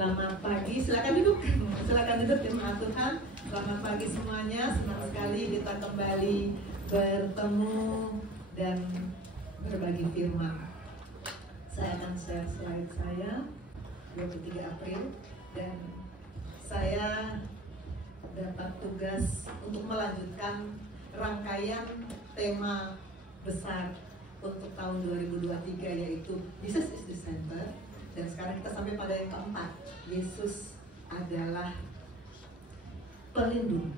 Selamat pagi, silakan duduk. Silakan duduk jemaat Tuhan. Selamat pagi semuanya. Senang sekali kita kembali bertemu dan berbagi firman. Saya akan share slide saya 23 April dan saya dapat tugas untuk melanjutkan rangkaian tema besar untuk tahun 2023 yaitu Jesus is the Center. Dan sekarang kita sampai pada yang keempat, Yesus adalah pelindung.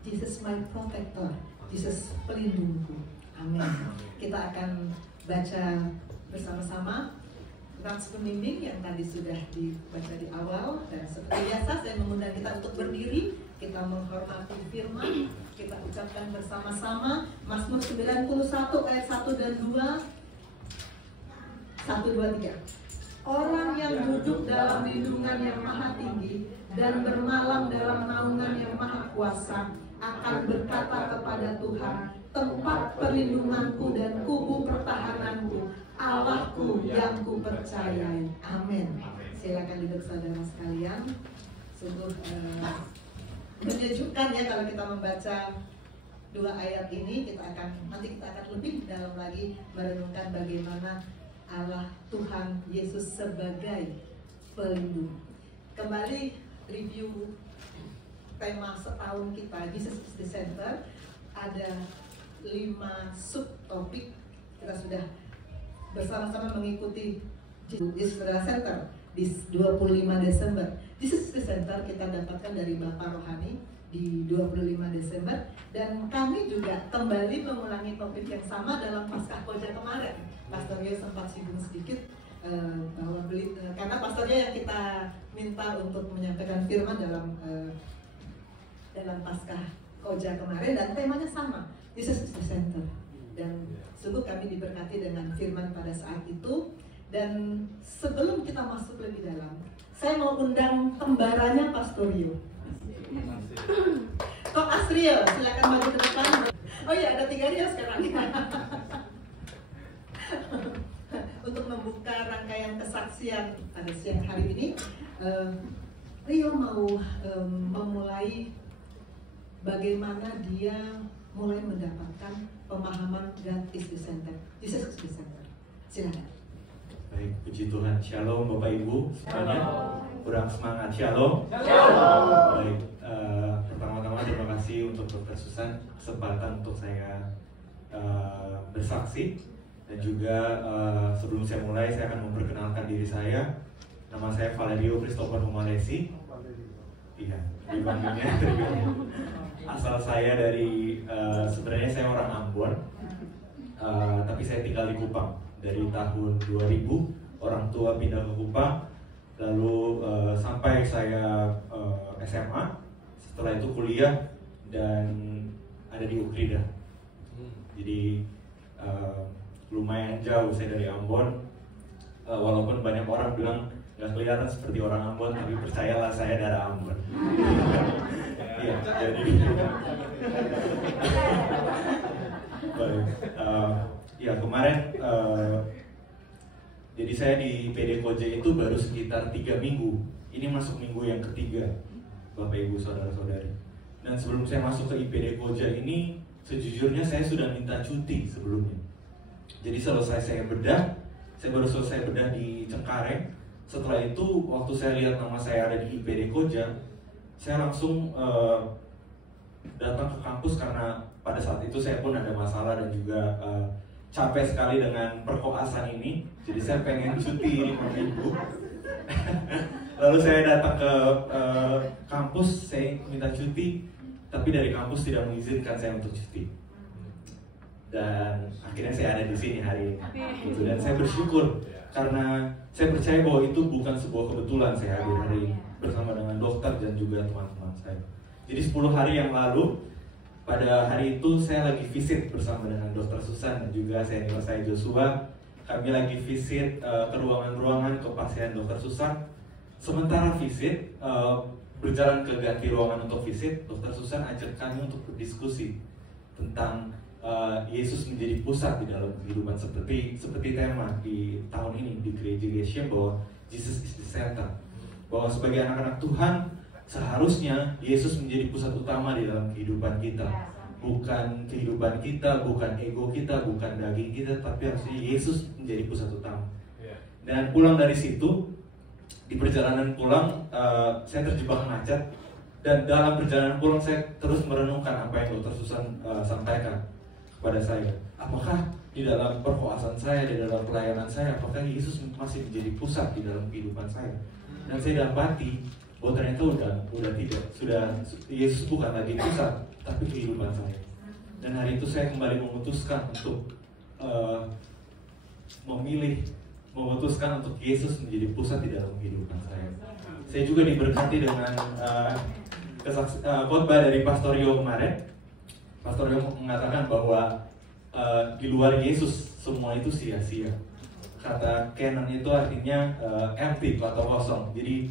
Jesus my protector, Jesus pelindungku. Amin. Kita akan baca bersama-sama Nats pembimbing yang tadi sudah dibaca di awal. Dan seperti biasa saya mengundang kita untuk berdiri, kita menghormati firman, kita ucapkan bersama-sama Mazmur 91 ayat 1 dan 2. 1, 2, 3. Orang yang duduk dalam lindungan yang maha tinggi dan bermalam dalam naungan yang maha kuasa akan berkata kepada Tuhan, tempat perlindunganku dan kubu pertahananku, Allahku yang ku percayai. Amin. Silakan duduk saudara sekalian. Sungguh menyejukkan ya kalau kita membaca dua ayat ini. Nanti kita akan lebih dalam lagi merenungkan bagaimana Allah Tuhan Yesus sebagai pelindung. Kembali review tema setahun kita, Jesus is the Center. Ada 5 subtopik. Kita sudah bersama-sama mengikuti Jesus is the Center di 25 Desember. Jesus is the Center kita dapatkan dari Bapak Rohani di 25 Desember. Dan kami juga kembali mengulangi topik yang sama dalam Paskah Koja kemarin. Pastornya sempat singgung sedikit bahwa karena pastornya yang kita minta untuk menyampaikan firman dalam Paskah Koja kemarin, dan temanya sama, Jesus is the Center. Dan sungguh kami diberkati dengan firman pada saat itu. Dan sebelum kita masuk lebih dalam, saya mau undang kembarannya Pastorio. Kok Astrio, silakan maju ke depan. Oh iya, ada 3 dia sekarang. Untuk membuka rangkaian kesaksian pada siang hari ini, Rio mau memulai bagaimana dia mulai mendapatkan pemahaman God is the Center, Jesus is the Center. Silakan. Baik, puji Tuhan. Shalom Bapak Ibu semuanya. Kurang semangat. Shalom. Baik, pertama-tama terima kasih untuk Dr. Susan kesempatan untuk saya bersaksi. Dan juga sebelum saya mulai, saya akan memperkenalkan diri saya. Nama saya Valerio Christopher Humalesi. Iya, dipanggilnya. Asal saya dari, sebenarnya saya orang Ambon, tapi saya tinggal di Kupang. Dari tahun 2000, orang tua pindah ke Kupang. Lalu sampai saya SMA, setelah itu kuliah dan ada di Ukrida. Jadi lumayan jauh saya dari Ambon, walaupun banyak orang bilang nggak kelihatan seperti orang Ambon, tapi percayalah saya dari Ambon. Iya, jadi baik. Ya kemarin, jadi saya di PD Koja itu baru sekitar 3 minggu. Ini masuk minggu yang ketiga, Bapak Ibu Saudara-saudari. Dan sebelum saya masuk ke IPD Koja ini, sejujurnya saya sudah minta cuti sebelumnya. Jadi selesai saya baru selesai bedah di Cengkareng. Setelah itu, waktu saya lihat nama saya ada di IPD Koja, saya langsung datang ke kampus karena pada saat itu saya pun ada masalah dan juga capek sekali dengan perkoasan ini. Jadi saya pengen cuti 5 minggu. Lalu saya datang ke kampus, saya minta cuti, tapi dari kampus tidak mengizinkan saya untuk cuti. Dan akhirnya saya ada di sini hari ini. Gitu. Dan saya bersyukur karena saya percaya bahwa itu bukan sebuah kebetulan saya hadir hari ini bersama dengan dokter dan juga teman-teman saya. Jadi 10 hari yang lalu, pada hari itu saya lagi visit bersama dengan Dr. Susan dan juga senior saya Joshua. Kami lagi visit ke ruangan-ruangan ke pasien Dr. Susan. Sementara visit, berjalan ke ganti ruangan untuk visit, Dr. Susan ajak kami untuk berdiskusi tentang Yesus menjadi pusat di dalam kehidupan, seperti tema di tahun ini di Creation bahwa Jesus is the Center. bahwa sebagai anak-anak Tuhan seharusnya Yesus menjadi pusat utama di dalam kehidupan kita. Bukan kehidupan kita, bukan ego kita, bukan daging kita, tapi harusnya Yesus menjadi pusat utama. Dan pulang dari situ, di perjalanan pulang, saya terjebak macet. Dan dalam perjalanan pulang saya terus merenungkan apa yang Dr. Susan sampaikan kepada saya. Apakah di dalam perkuasaan saya, di dalam pelayanan saya, apakah Yesus masih menjadi pusat di dalam kehidupan saya? Dan saya dapati bahwa ternyata udah tidak, sudah Yesus bukan lagi pusat, tapi kehidupan saya. Dan hari itu saya kembali memutuskan untuk memutuskan untuk Yesus menjadi pusat di dalam kehidupan saya. Saya juga diberkati dengan khotbah dari Pastor Yo kemarin. Pastor Yo mengatakan bahwa di luar Yesus semua itu sia-sia. Kata canon itu artinya empty atau kosong. Jadi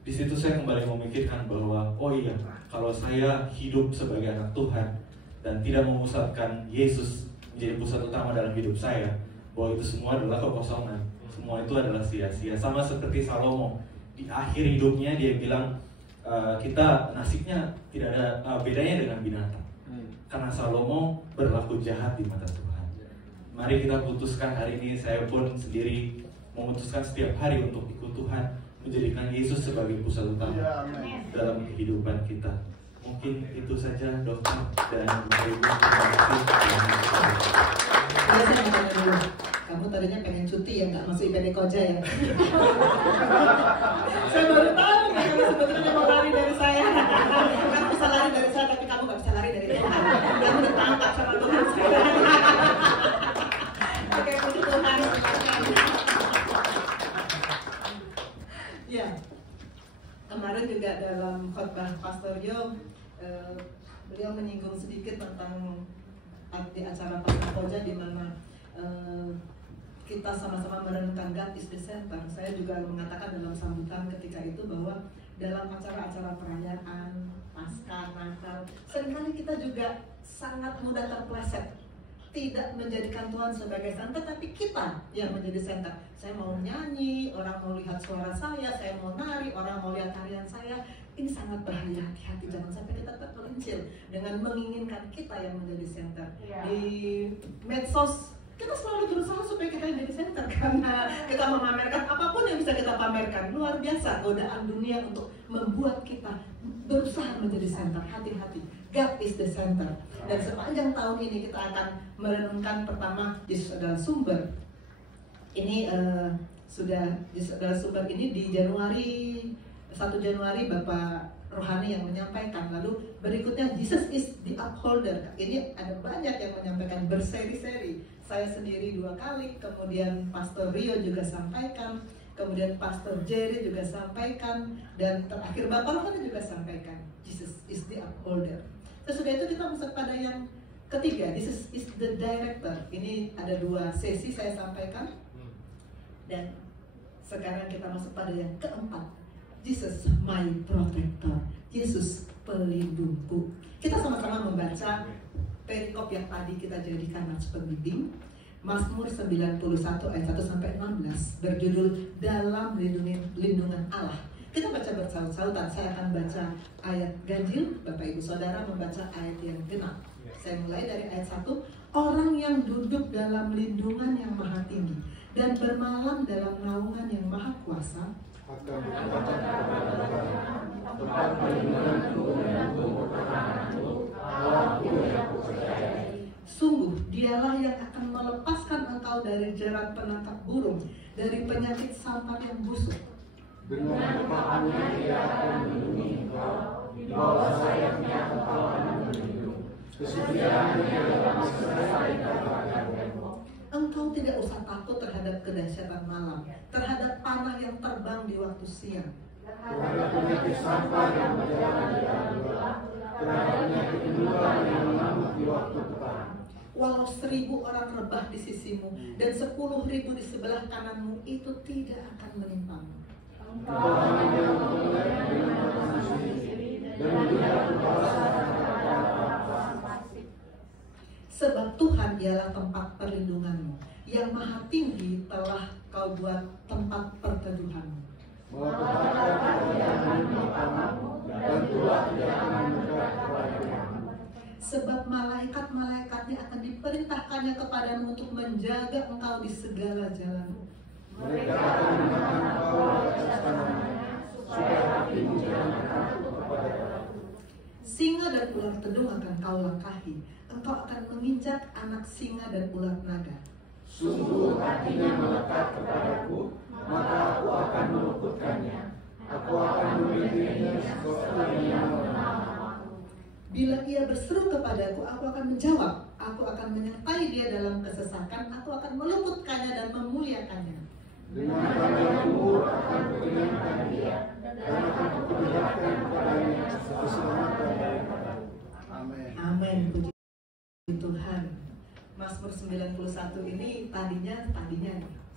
di situ saya kembali memikirkan bahwa oh iya, kalau saya hidup sebagai anak Tuhan dan tidak memusatkan Yesus menjadi pusat utama dalam hidup saya, bahwa itu semua adalah kekosongan, semua itu adalah sia-sia. Sama seperti Salomo, di akhir hidupnya dia bilang kita nasibnya tidak ada bedanya dengan binatang, karena Salomo berlaku jahat di mata Tuhan. Mari kita putuskan hari ini, saya pun sendiri memutuskan setiap hari untuk ikut Tuhan, menjadikan Yesus sebagai pusat utama dalam kehidupan kita. Mungkin itu saja Dokter dan Ibu. Kamu tadinya pengen cuti ya, nggak masuk IPD Koja ya? Saya baru tahu nih, kamu sebetulnya mau lari dari saya. Kamu bisa lari dari saya, tapi kamu nggak bisa lari dari Tuhan. Kamu ditangkap sama Tuhan sekarang. Oke, puji Tuhan. Ya, kemarin juga dalam khotbah Pastor Yo, beliau menyinggung sedikit tentang di acara Pastor Koja di mana kita sama-sama merenungkan God is the center. Saya juga mengatakan dalam sambutan ketika itu bahwa dalam acara-acara perayaan Paskah, Natal, seringkali kita juga sangat mudah terpleset, tidak menjadikan Tuhan sebagai center, tapi kita yang menjadi center. Saya mau nyanyi, orang mau lihat suara saya mau nari, orang mau lihat tarian saya. Ini sangat bahaya, hati-hati, jangan sampai kita tergelincir dengan menginginkan kita yang menjadi center. Di medsos kita selalu berusaha supaya kita jadi center, karena kita memamerkan apapun yang bisa kita pamerkan. Luar biasa godaan dunia untuk membuat kita berusaha menjadi center. Hati-hati, God is the center. Dan sepanjang tahun ini kita akan merenungkan pertama Yesus adalah sumber. Ini Yesus adalah sumber ini di Januari 1 Januari Bapak Rohani yang menyampaikan. Lalu berikutnya Jesus is the upholder. Ini ada banyak yang menyampaikan berseri-seri. Saya sendiri 2 kali, kemudian Pastor Rio juga sampaikan, kemudian Pastor Jerry juga sampaikan, dan terakhir Bapak Rohani juga sampaikan. Jesus is the upholder. Sesudah itu kita masuk pada yang ketiga, Jesus is the director. Ini ada 2 sesi saya sampaikan. Dan sekarang kita masuk pada yang keempat, Jesus my protector. Yesus pelindungku. Kita sama-sama membaca perikop yang tadi kita jadikan nats pembimbing, Mazmur 91 ayat 1 sampai 16, berjudul Dalam Lindungan Allah. Kita baca bersaut-sautan. Saya akan baca ayat ganjil, Bapak Ibu Saudara membaca ayat yang genap. Saya mulai dari ayat 1. Orang yang duduk dalam lindungan yang maha tinggi dan bermalam dalam naungan yang maha kuasa, sungguh dialah yang akan melepaskan engkau dari jerat penangkap burung, dari penyakit sampar yang busuk. Dengan kepalanya dia akan melindungi engkau, di bawah sayapnya engkau akan berlindung. Kesediaannya dalam selesai terhadap tembok. Engkau tidak usah takut terhadap kedahsyatan malam, terhadap panah yang terbang di waktu siang, terhadap penyakit sampar yang berjalan di dalam gelap, terhadap penyakit menular yang mengamuk di waktu petang. Walau 1000 orang rebah di sisimu dan 10.000 di sebelah kananmu, itu tidak akan menimpamu. Engkau hanya menoleh dengan tangan sendiri dan tidak berkuasa terhadap orang fasik. Sebab Tuhan ialah tempat perlindunganmu, yang maha tinggi telah kau buat tempat perteduhanmu. Melekatkan sebab malaikat-malaikatnya akan diperintahkannya kepadamu untuk menjaga engkau di segala jalanmu. Mereka akan menahan engkau atas tangannya, supaya hatimu jangan takut kepada aku. Singa dan ular tedung akan kau langkahi. Engkau akan menginjak anak singa dan ular naga. Sungguh hatinya melekat kepadaku, maka aku akan meluputkannya. Aku akan membimbingnya seperti yang mengenal namaku. Bila ia berseru kepadaku, aku akan menjawab. Aku akan menyertai dia dalam kesesakan. Aku akan meluputkannya dan memuliakannya. Dengan tanganku akan kuringankan dia, dan akan kuperlihatkan kepadanya keselamatan daripadaku. Amin. Amin. Puji Tuhan. Mazmur 91 ini tadinya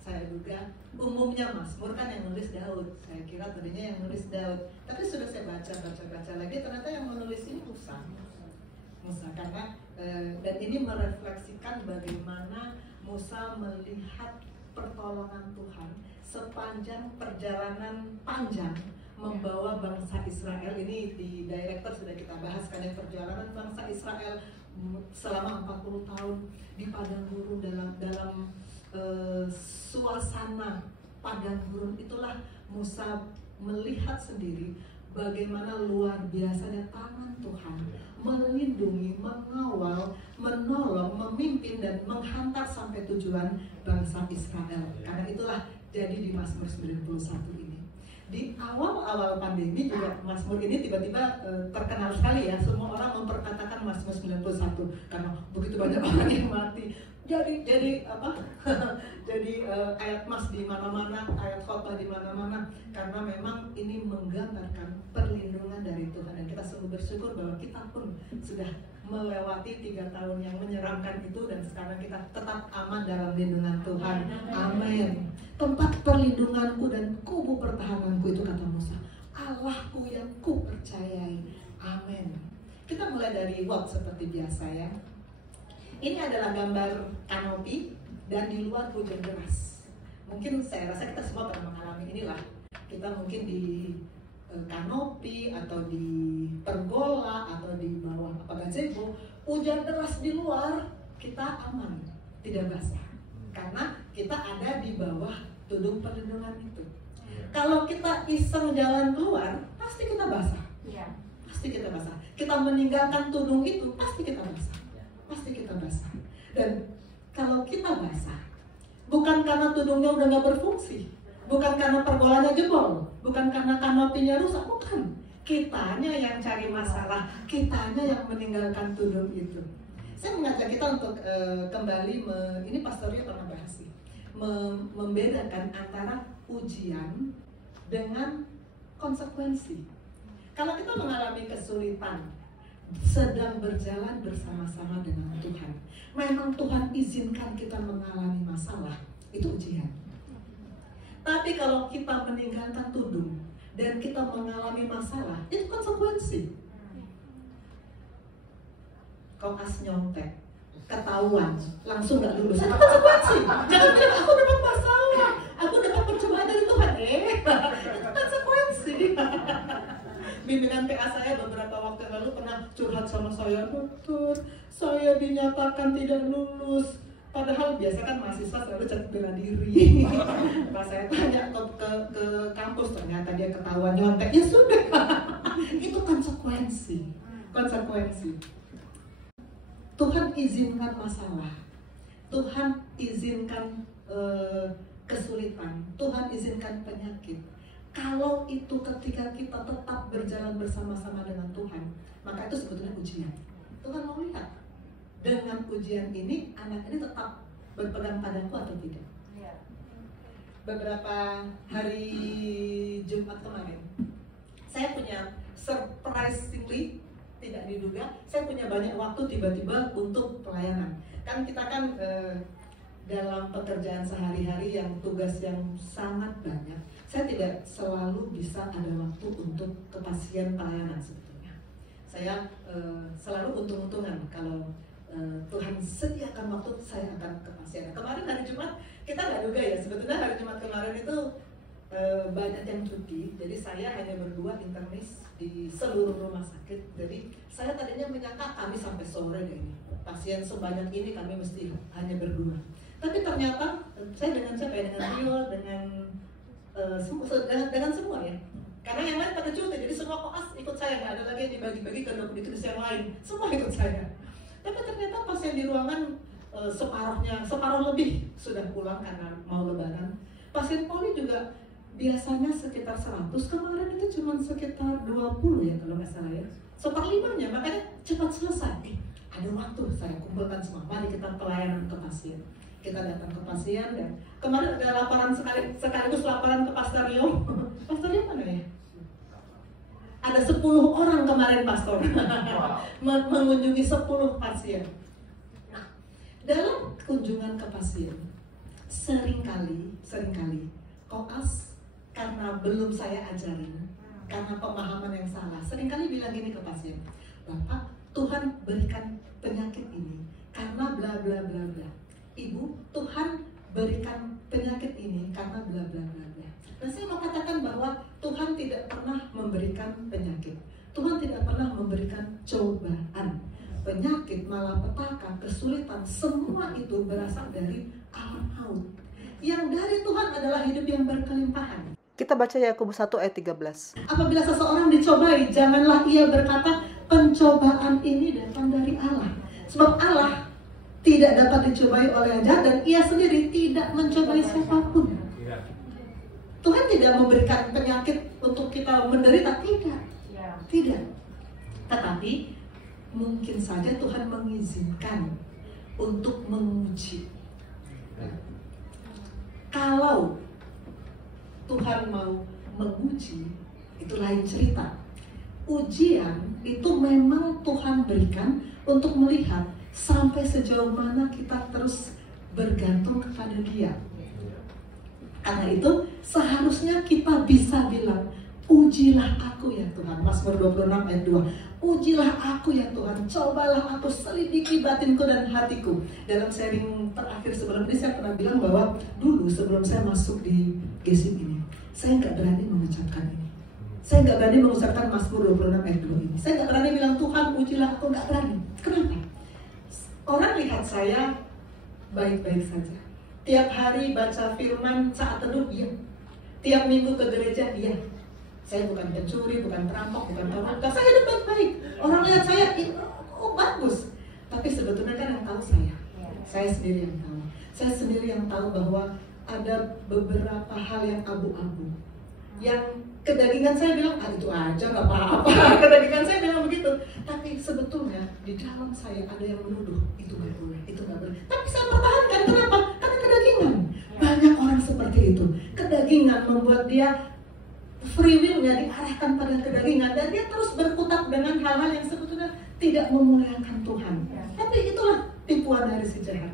saya duga umumnya Mazmur kan yang nulis Daud. Saya kira tadinya yang nulis Daud, tapi sudah saya baca lagi, ternyata yang menulis ini Musa karena dan ini merefleksikan bagaimana Musa melihat pertolongan Tuhan sepanjang perjalanan panjang membawa bangsa Israel. Ini di director sudah kita bahas kan, yang perjalanan bangsa Israel selama 40 tahun di padang gurun, dalam suasana padang gurun. Itulah Musa melihat sendiri bagaimana luar biasanya tangan Tuhan melindungi, mengawal, menolong, memimpin dan menghantar sampai tujuan bangsa Israel. Karena itulah jadi di Mazmur 91 ini. Di awal-awal pandemi juga Mazmur ini tiba-tiba terkenal sekali ya. Semua orang memperkatakan Mazmur 91 karena begitu banyak orang yang mati. Jadi apa? Jadi ayat mas di mana-mana, ayat khotbah di mana-mana, karena memang ini menggambarkan perlindungan dari Tuhan. Dan kita sungguh bersyukur bahwa kita pun sudah melewati 3 tahun yang menyeramkan itu, dan sekarang kita tetap aman dalam lindungan Tuhan. Amin. Tempat perlindunganku dan kubu pertahananku, itu kata Musa, Allahku yang ku percayai. Amin. Kita mulai dari what seperti biasa ya. Ini adalah gambar kanopi dan di luar hujan deras. Mungkin saya rasa kita semua pernah mengalami inilah. Kita mungkin di kanopi atau di pergola atau di bawah gazebo, hujan deras di luar, kita aman, tidak basah. Karena kita ada di bawah tudung perlindungan itu. Kalau kita iseng jalan keluar, pasti kita basah. Pasti kita basah. Kita meninggalkan tudung itu, pasti kita basah. Pasti kita basah. Dan kalau kita basah, bukan karena tudungnya udah gak berfungsi, bukan karena pergolanya jebol, bukan karena kanopinya rusak, bukan. Kitanya yang cari masalah, kitanya yang meninggalkan tudung itu. Saya mengajak kita untuk kembali, ini pastornya pernah bahas sih, membedakan antara ujian dengan konsekuensi. Kalau kita mengalami kesulitan, sedang berjalan bersama-sama dengan Tuhan, memang Tuhan izinkan kita mengalami masalah, itu ujian. Tapi kalau kita meninggalkan tudung dan kita mengalami masalah, itu konsekuensi. Koas nyontek, ketahuan, langsung gak lulus, itu konsekuensi. Jangan bilang aku dapat masalah, aku dapat percobaan dari Tuhan, itu konsekuensi. Bimbingan PA saya beberapa waktu lalu pernah curhat sama saya, dokter, saya dinyatakan tidak lulus. Padahal biasa kan mahasiswa selalu cek bela diri. Pas saya tanya ke kampus, ternyata dia ketahuan nyontek. Ya sudah, itu konsekuensi. Tuhan izinkan masalah, Tuhan izinkan kesulitan, Tuhan izinkan penyakit. Kalau itu ketika kita tetap berjalan bersama-sama dengan Tuhan, maka itu sebetulnya ujian. Tuhan mau lihat, dengan ujian ini, anak ini tetap berpegang padaku atau tidak. Beberapa hari Jumat kemarin, saya punya surprisingly, tidak diduga, saya punya banyak waktu tiba-tiba untuk pelayanan. Kan kita kan dalam pekerjaan sehari-hari yang tugas yang sangat banyak, saya tidak selalu bisa ada waktu untuk kepastian pelayanan sebetulnya. Saya selalu untung-untungan kalau Tuhan sediakan waktu, saya akan kepastian. Kemarin hari Jumat kita nggak duga ya, sebetulnya hari Jumat kemarin itu banyak yang cuti, jadi saya hanya berdua internis di seluruh rumah sakit. Jadi saya tadinya menyangka kami sampai sore deh ini, pasien sebanyak ini kami mesti hanya berdua. Tapi ternyata saya dengan siapa ya, dengan Rio, dengan semua ya. Karena yang lain pada cuti, jadi semua koas ikut saya, nggak ada lagi yang dibagi-bagi ke dokter yang lain, semua ikut saya. Tapi ternyata pasien di ruangan separuh lebih sudah pulang karena mau lebaran. Pasien poli juga biasanya sekitar 100, kemarin itu cuma sekitar 20 ya kalau nggak salah ya. 1/5-nya, makanya cepat selesai. Ada waktu saya kumpulkan semua, mari kita pelayanan ke pasien. Kita datang ke pasien dan kemarin ada laporan sekaligus laporan ke Pastor Rio. Pastor Rio mana ya? Ada 10 orang kemarin pastor mengunjungi 10 pasien. Nah, dalam kunjungan ke pasien seringkali koas karena belum saya ajarin, karena pemahaman yang salah, seringkali bilang gini ke pasien, Bapak, Tuhan berikan penyakit ini karena bla bla bla bla. Ibu, Tuhan berikan penyakit ini karena bla bla bla bla. Dan saya mau katakan bahwa Tuhan tidak pernah memberikan penyakit. Tuhan tidak pernah memberikan cobaan. Penyakit, malapetaka, kesulitan, semua itu berasal dari alam maut. Yang dari Tuhan adalah hidup yang berkelimpahan. Kita baca Yakobus 1 ayat 13. Apabila seseorang dicobai, janganlah ia berkata, pencobaan ini datang dari Allah. Sebab Allah tidak dapat dicobai oleh yang jahat dan ia sendiri tidak mencobai siapapun. Tuhan tidak memberikan penyakit untuk kita menderita, tidak. Tetapi mungkin saja Tuhan mengizinkan untuk menguji. Kalau Tuhan mau menguji, itu lain cerita. Ujian itu memang Tuhan berikan untuk melihat sampai sejauh mana kita terus bergantung kepada Dia. Karena itu seharusnya kita bisa bilang, ujilah aku ya Tuhan. Mazmur 26 ayat 2. Ujilah aku ya Tuhan, cobalah aku, selidiki batinku dan hatiku. Dalam sharing terakhir sebelum ini saya pernah bilang bahwa dulu sebelum saya masuk di GSIM ini, saya nggak berani mengucapkan ini. Saya nggak berani mengucapkan Mazmur 26 ayat 2 ini. Saya nggak berani bilang Tuhan ujilah aku, nggak berani. Kenapa? Orang lihat saya baik-baik saja. Tiap hari baca firman saat teduh, iya. Tiap minggu ke gereja, iya. Saya bukan pencuri, bukan perampok, bukan koruptor. Saya hidup baik-baik. Orang lihat saya, oh bagus. Tapi sebetulnya kan yang tahu saya. Saya sendiri yang tahu. Saya sendiri yang tahu bahwa ada beberapa hal yang abu-abu. Yang kedagingan saya bilang, itu aja gak apa-apa. Kedagingan saya bilang begitu. Tapi sebetulnya di dalam saya ada yang menuduh, itu gak boleh, itu gak boleh. Tapi saya pertahankan, kenapa? Karena kedagingan. Banyak orang seperti itu. Kedagingan membuat dia free will-nya diarahkan pada kedagingan dan dia terus berkutat dengan hal-hal yang sebetulnya tidak memuliakan Tuhan. Tapi itulah tipuan dari si jahat.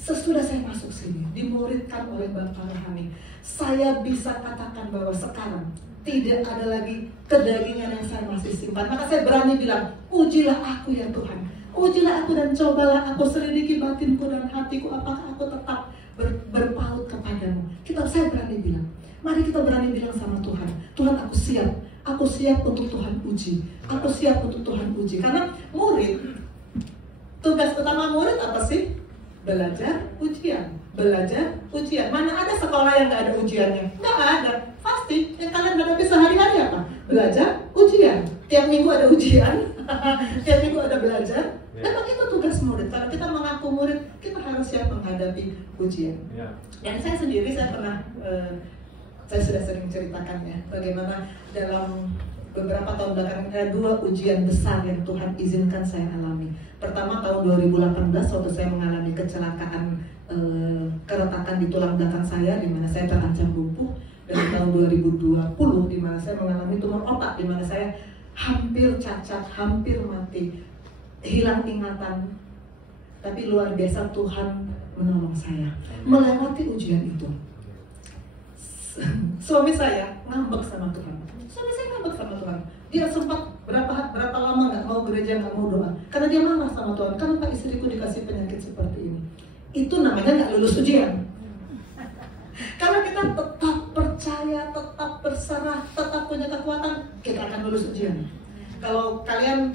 Sesudah saya masuk sini, dimuridkan oleh Bapak Rohani, saya bisa katakan bahwa sekarang tidak ada lagi kedagingan yang saya masih simpan. Maka saya berani bilang, ujilah aku ya Tuhan, ujilah aku dan cobalah aku, selidiki batinku dan hatiku, apakah aku tetap berpaut kepadamu. Saya berani bilang, mari kita berani bilang sama Tuhan, Tuhan aku siap untuk Tuhan uji, aku siap untuk Tuhan uji. Karena murid, tugas utama murid apa sih? Belajar ujian, belajar ujian. Mana ada sekolah yang nggak ada ujiannya? Nggak ada. Pasti yang kalian hadapi sehari-hari apa? Belajar ujian. Tiap minggu ada ujian, tiap minggu ada belajar. Memang itu tugas murid. Kalau kita mengaku murid, kita harus siap menghadapi ujian. Dan saya sendiri, saya pernah, saya sudah sering ceritakan ya, bagaimana dalam beberapa tahun belakangan ada 2 ujian besar yang Tuhan izinkan saya alami. Pertama tahun 2018 waktu saya mengalami kecelakaan, keretakan di tulang belakang saya di mana saya terancam lumpuh. Dan tahun 2020 di mana saya mengalami tumor otak, di mana saya hampir cacat, hampir mati, hilang ingatan. Tapi luar biasa Tuhan menolong saya melewati ujian itu. Suami saya ngambek sama Tuhan. Dia sempat berapa lama nggak mau gereja, nggak mau doa, karena dia marah sama Tuhan. Kenapa istriku dikasih penyakit seperti ini? Itu namanya nggak lulus ujian. Karena kita tetap percaya kekuatan, kita akan lulus ujian. Kalau kalian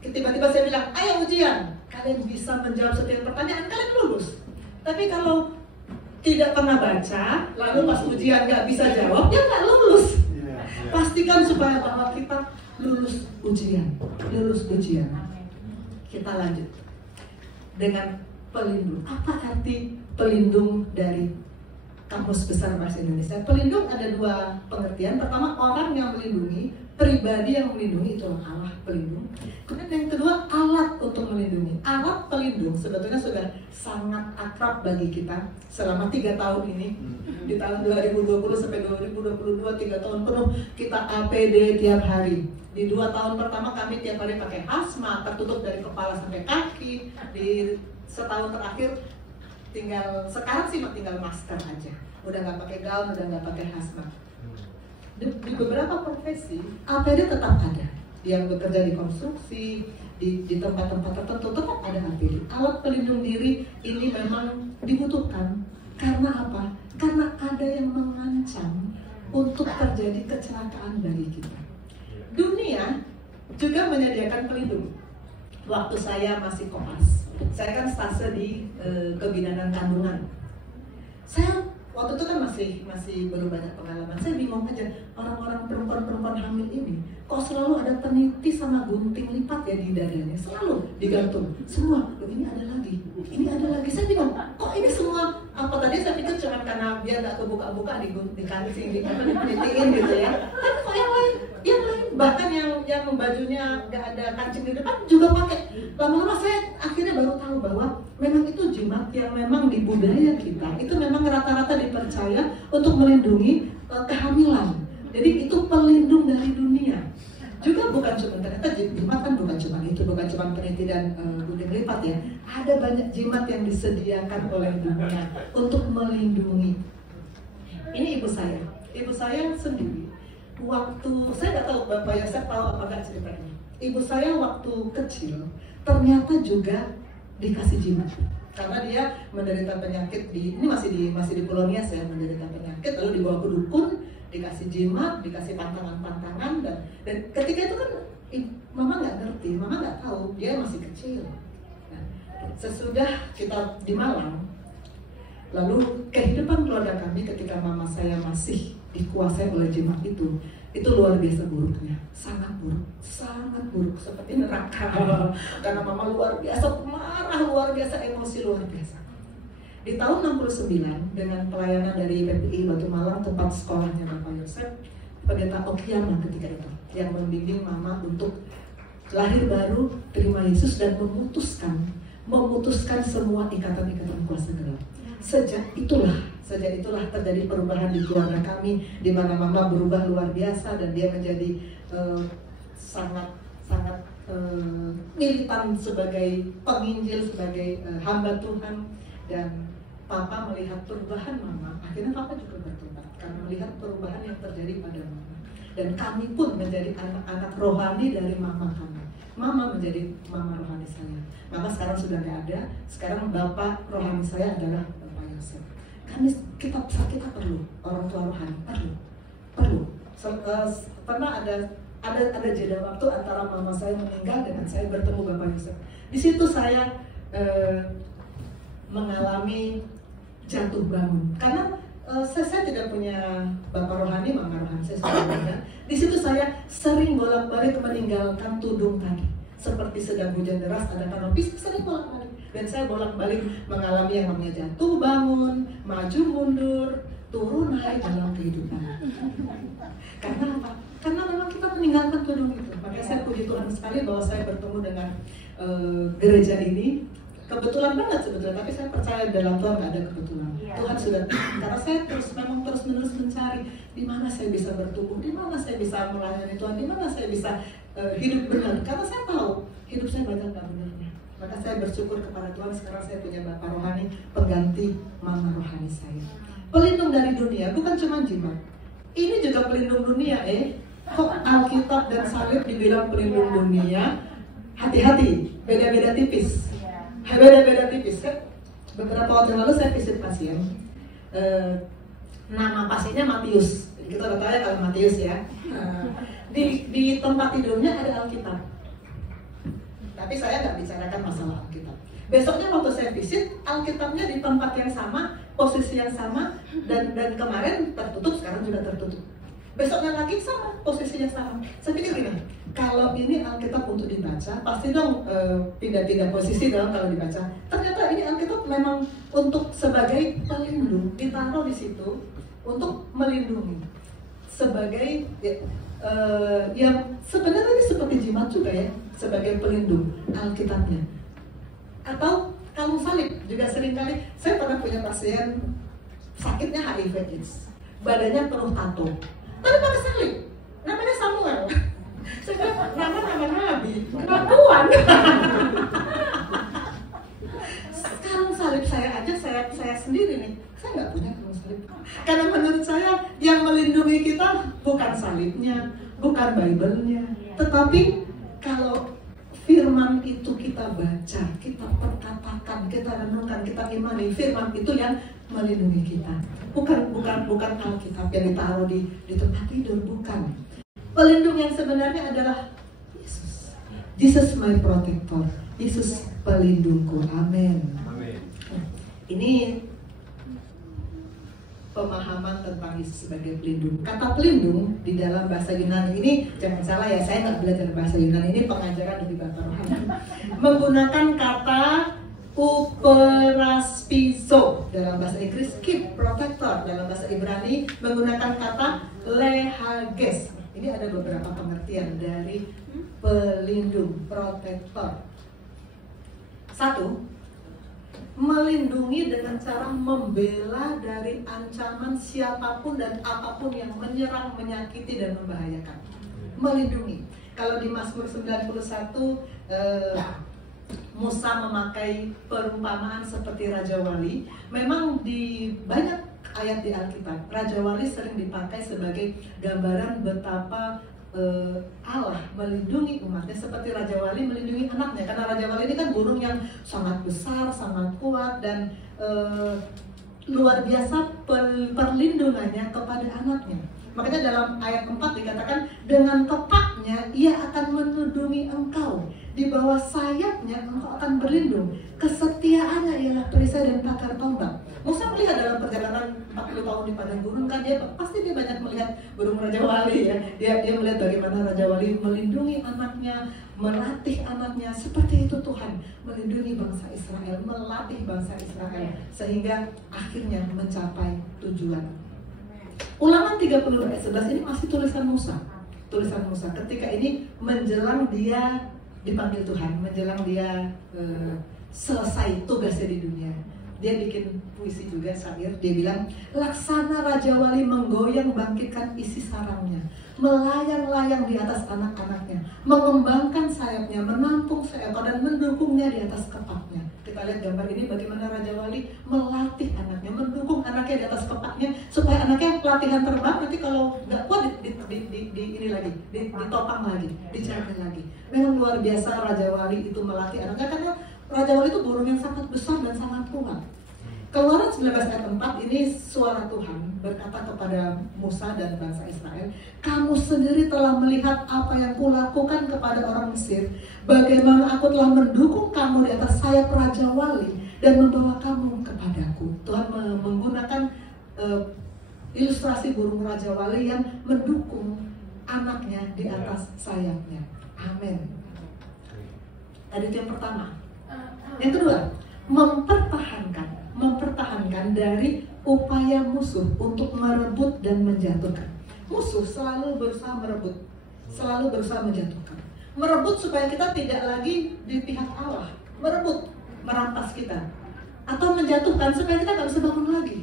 tiba-tiba saya bilang, ayo ujian, kalian bisa menjawab setiap pertanyaan, kalian lulus. Tapi kalau tidak pernah baca, lalu pas ujian nggak bisa jawab, ya nggak lulus. Pastikan supaya bahwa kita lulus ujian. Kita lanjut dengan pelindung. Apa arti pelindung dari Kamus Besar Bahasa Indonesia? Pelindung ada dua pengertian. Pertama, orang yang melindungi, pribadi yang melindungi, itulah Allah pelindung. Kemudian yang kedua, alat untuk melindungi. Alat pelindung sebetulnya sudah sangat akrab bagi kita selama 3 tahun ini. Di tahun 2020 sampai 2022, 3 tahun penuh kita APD tiap hari. Di 2 tahun pertama kami tiap hari pakai hazmat, tertutup dari kepala sampai kaki. Di setahun terakhir sekarang sih tinggal masker aja, udah nggak pakai gaun, udah nggak pakai hazmat. Di beberapa profesi APD tetap ada, yang bekerja di konstruksi, di tempat-tempat tertentu tetap ada APD. Alat pelindung diri ini memang dibutuhkan. Karena apa? Karena ada yang mengancam untuk terjadi kecelakaan bagi kita. Dunia juga menyediakan pelindung. Waktu saya masih koas, saya kan stase di kebidanan kandungan. Saya waktu itu kan masih belum banyak pengalaman. Saya bingung aja, orang-orang perempuan hamil ini kok selalu ada peniti sama gunting lipat ya di dadanya, selalu digantung. Semua, ini ada lagi. Saya bingung, kok ini semua apa tadi saya pikir cuma karena biar nggak kebuka-buka di kancing, dipenitiin gitu ya. Tapi kok yang lain bahkan yang bajunya nggak ada kancing di depan juga pakai. Lama-lama saya akhirnya baru tahu bahwa memang itu jimat yang memang di budaya kita itu memang rata-rata dipercaya untuk melindungi kehamilan. Jadi itu pelindung dari dunia. Juga bukan cuma ternyata jimat kan bukan cuma peniti dan gunting lipat ya. Ada banyak jimat yang disediakan oleh dunia untuk melindungi. Ini ibu saya sendiri. Waktu saya nggak tahu Bapak Yosef tahu apa nggak ceritanya. Ibu saya waktu kecil ternyata juga dikasih jimat karena dia menderita penyakit ini masih di Pulau Nias ya, menderita penyakit lalu dibawa ke dukun, dikasih jimat, dikasih pantangan dan ketika itu kan mama nggak ngerti, mama nggak tahu, dia masih kecil. Nah, sesudah kita di Malang, lalu kehidupan keluarga kami ketika mama saya masih dikuasai oleh jimat itu luar biasa buruknya, sangat buruk seperti neraka. Karena mama luar biasa marah, luar biasa emosi, luar biasa. Di tahun 69 dengan pelayanan dari PPI Batu Malang, tempat sekolahnya Bapak Yosef, pendeta Okiama ketika itu yang membimbing mama untuk lahir baru, terima Yesus dan memutuskan semua ikatan-ikatan kuasa gelap. Sejak itulah terjadi perubahan di keluarga kami, di mana mama berubah luar biasa dan dia menjadi sangat militan sebagai penginjil, sebagai hamba Tuhan. Dan papa melihat perubahan mama, akhirnya papa juga bertobat karena melihat perubahan yang terjadi pada mama. Dan kami pun menjadi anak-anak rohani dari mama kami. Mama menjadi mama rohani saya. Mama sekarang sudah tidak ada. Sekarang bapak rohani saya adalah Bapak Yosef. Kita perlu orang tua rohani, perlu. Pernah ada jeda waktu antara mama saya meninggal dengan saya bertemu Bapak Yosef. Di situ saya mengalami jatuh bangun karena saya tidak punya bapak rohani, mama rohani saya sudah ada. Di situ saya sering bolak-balik meninggalkan tudung tadi. Seperti sedang hujan deras ada kanopis, sering bolak-balik. Dan saya bolak-balik mengalami yang namanya jatuh bangun, maju mundur, turun naik dalam kehidupan. Karena apa? Karena memang kita meninggalkan tudung itu. Makanya saya puji Tuhan sekali bahwa saya bertemu dengan gereja ini. Kebetulan banget sebetulnya, tapi saya percaya dalam Tuhan nggak ada kebetulan. Tuhan sudah, karena saya terus menerus mencari di mana saya bisa bertumbuh, di mana saya bisa melayani Tuhan, di mana saya bisa hidup benar. Karena saya tahu hidup saya banyak nggak benarnya. Maka saya bersyukur kepada Tuhan sekarang saya punya bapak rohani pengganti mama rohani saya. Pelindung dari dunia bukan cuma jimat. Ini juga pelindung dunia Kok Alkitab dan salib dibilang pelindung dunia? Hati-hati, beda-beda tipis. Beda-beda tipis kan. Beberapa waktu yang lalu saya visit pasien. Nama pasiennya Matius. Kita udah tahu ya kalau Matius ya. Di tempat tidurnya ada Alkitab. Tapi saya nggak bicarakan masalah Alkitab. Besoknya waktu saya visit, Alkitabnya di tempat yang sama, posisi yang sama, dan kemarin tertutup, sekarang juga tertutup. Besoknya lagi sama, posisinya sama. Saya pikir gini, kalau ini Alkitab untuk dibaca, pasti dong pindah-pindah posisi dong kalau dibaca. Ternyata ini Alkitab memang untuk sebagai pelindung, ditaruh di situ untuk melindungi. Sebagai yang sebenarnya ini seperti jimat juga ya, sebagai pelindung Alkitabnya. Atau kalung salib juga seringkali. Saya pernah punya pasien sakitnya HIV/AIDS, badannya penuh tato, tapi pakai salib, namanya Samuel. Saya bilang, nama Nabi, kelakuan. Kalung salib saya aja, saya sendiri nih, saya nggak punya kalung salib. Karena menurut saya yang melindungi kita bukan salibnya, bukan Bible-nya, tetapi kalau firman itu kita baca, kita perkatakan, kita renungkan, kita imani, firman itu yang melindungi kita. Bukan Alkitab yang ditaruh di tempat tidur, bukan. Pelindung yang sebenarnya adalah Yesus. Jesus my protector. Yesus pelindungku. Amin. Ini pemahaman tentang Yesus sebagai pelindung. Kata pelindung di dalam bahasa Yunani ini, jangan salah ya, saya nggak belajar bahasa Yunani, ini pengajaran dari Bapak Rohani. Menggunakan kata uperaspizo dalam bahasa Inggris, keep, protector dalam bahasa Ibrani, menggunakan kata lehages. Ini ada beberapa pengertian dari pelindung, protector. Satu, melindungi dengan cara membela dari ancaman siapapun dan apapun yang menyerang, menyakiti, dan membahayakan. Melindungi. Kalau di Mazmur 91, Musa memakai perumpamaan seperti Raja Wali. Memang di banyak ayat di Alkitab, Raja Wali sering dipakai sebagai gambaran betapa Allah melindungi umatnya, seperti Raja Wali melindungi anaknya. Karena Raja Wali ini kan burung yang sangat besar, sangat kuat, dan luar biasa perlindungannya kepada anaknya. Makanya dalam ayat 4 dikatakan, dengan tepatnya ia akan melindungi engkau, di bawah sayapnya engkau akan berlindung, kesetiaannya ialah perisai dan pakar tombak. Musa melihat dalam perjalanan 40 tahun di padang gurun, kan pasti dia banyak melihat burung Raja Wali ya. Dia melihat bagaimana Raja Wali melindungi anaknya, melatih anaknya. Seperti itu Tuhan melindungi bangsa Israel, melatih bangsa Israel, sehingga akhirnya mencapai tujuan. Ulangan 30 ayat 11 ini masih tulisan Musa. Tulisan Musa ketika ini menjelang dia dipanggil Tuhan, menjelang dia selesai tugasnya di dunia. Dia bikin puisi juga, syair. Dia bilang, laksana Raja Wali menggoyang bangkitkan isi sarangnya, melayang-layang di atas anak-anaknya, mengembangkan sayapnya, menampung seekor dan mendukungnya di atas kepaknya. Kita lihat gambar ini bagaimana Raja Wali melatih anaknya, mendukung anaknya di atas kepaknya, supaya anaknya latihan terbang. Nanti kalau nggak kuat ditopang lagi, dicari lagi. Memang luar biasa Raja Wali itu melatih anaknya, karena Raja Wali itu burung yang sangat besar dan sangat kuat. Keluaran 19 ayat 4 ini suara Tuhan berkata kepada Musa dan bangsa Israel, kamu sendiri telah melihat apa yang kulakukan kepada orang Mesir, bagaimana aku telah mendukung kamu di atas sayap Raja Wali dan membawa kamu kepadaku. Tuhan menggunakan ilustrasi burung Raja Wali yang mendukung anaknya di atas sayapnya. Amin. Tadi itu yang pertama. Yang kedua, mempertahankan dari upaya musuh untuk merebut dan menjatuhkan. Musuh selalu berusaha merebut, selalu berusaha menjatuhkan. Merebut supaya kita tidak lagi di pihak Allah, merebut, merampas kita, atau menjatuhkan supaya kita nggak bisa bangun lagi.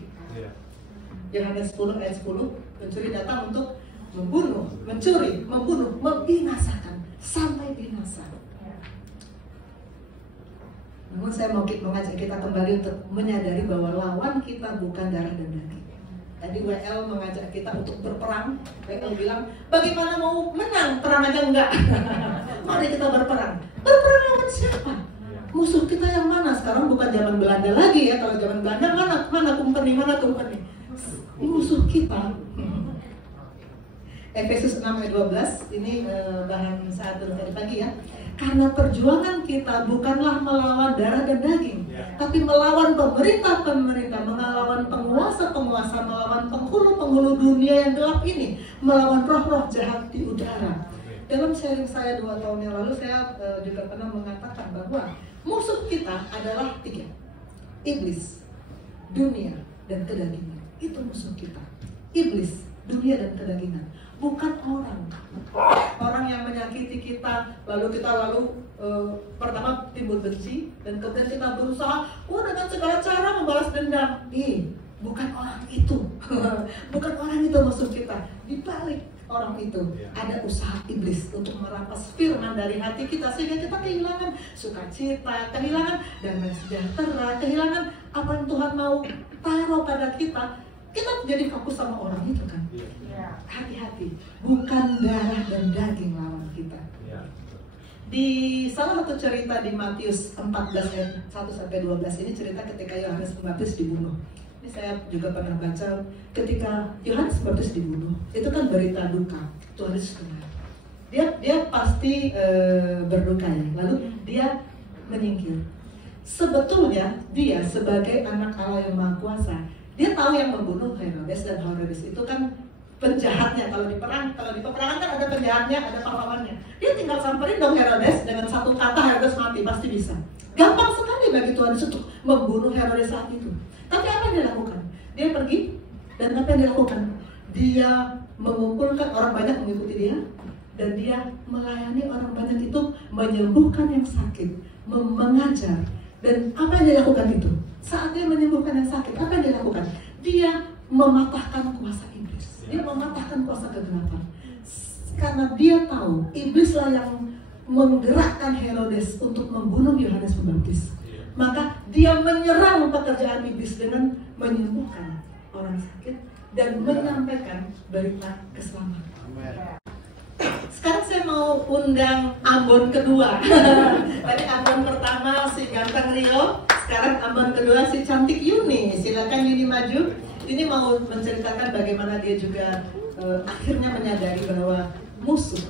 Yohanes 10 ayat 10, pencuri datang untuk membunuh, mencuri, membunuh, membinasakan sampai binasa. Namun saya mau mengajak kita kembali untuk menyadari bahwa lawan kita bukan darah dan daging. Tadi WL mengajak kita untuk berperang. WL bilang, bagaimana mau menang? Perang aja enggak. Mari kita berperang. Berperang lawan siapa? Musuh kita yang mana? Sekarang bukan zaman Belanda lagi ya. Kalau zaman Belanda mana kumpeni. Musuh kita Efesus 6 ayat 12, ini bahan saat dulu tadi pagi ya. Karena perjuangan kita bukanlah melawan darah dan daging, tapi melawan pemerintah-pemerintah, melawan penguasa-penguasa, melawan penghulu-penghulu dunia yang gelap ini, melawan roh-roh jahat di udara. Dalam sharing saya 2 tahun yang lalu, saya juga pernah mengatakan bahwa musuh kita adalah 3. Iblis, dunia, dan kedagingan. Itu musuh kita. Iblis, dunia, dan kedagingan. Bukan orang. Orang yang menyakiti kita, lalu pertama timbul benci, dan kemudian kita berusaha dengan segala cara membalas dendam. Bukan orang itu. Bukan orang itu musuh kita. Di balik orang itu ada usaha iblis untuk merampas firman dari hati kita, sehingga kita kehilangan sukacita, kehilangan damai sejahtera, kehilangan apa yang Tuhan mau taruh pada kita. Kita jadi fokus sama orang itu kan. Hati-hati, bukan darah dan daging lawan kita. Di salah satu cerita di Matius 14 ayat 1-12 ini cerita ketika Yohanes Pembaptis dibunuh. Ini saya juga pernah baca ketika Yohanes Pembaptis dibunuh. Itu kan berita duka. Tuhan Yesus kenal. Dia pasti berduka ya. Lalu dia menyingkir. Sebetulnya dia sebagai anak Allah yang Maha Kuasa, dia tahu yang membunuh Herodes, dan Herodes itu kan penjahatnya. Kalau di peperangan kan ada penjahatnya, ada pahlawannya. Dia tinggal samperin dong Herodes, dengan satu kata Herodes mati, pasti bisa. Gampang sekali bagi Tuhan Yesus untuk membunuh Herodes saat itu. Tapi apa yang dia lakukan? Dia pergi, dan apa yang dia lakukan? Dia mengumpulkan orang banyak mengikuti dia, dan dia melayani orang banyak itu, menyembuhkan yang sakit, mengajar. Dan apa yang dia lakukan itu? Saat dia menyembuhkan yang sakit, apa yang dia lakukan? Dia mematahkan kuasa iblis. Dia mematahkan kuasa kegelapan. Karena dia tahu iblislah yang menggerakkan Herodes untuk membunuh Yohanes Pembaptis. Maka dia menyerang pekerjaan iblis dengan menyembuhkan orang sakit dan menyampaikan berita keselamatan. Sekarang saya mau undang Ambon kedua. Tadi Ambon pertama si ganteng Rio, sekarang Ambon kedua si cantik Yuni. Silakan Yuni maju. Ini mau menceritakan bagaimana dia juga akhirnya menyadari bahwa musuh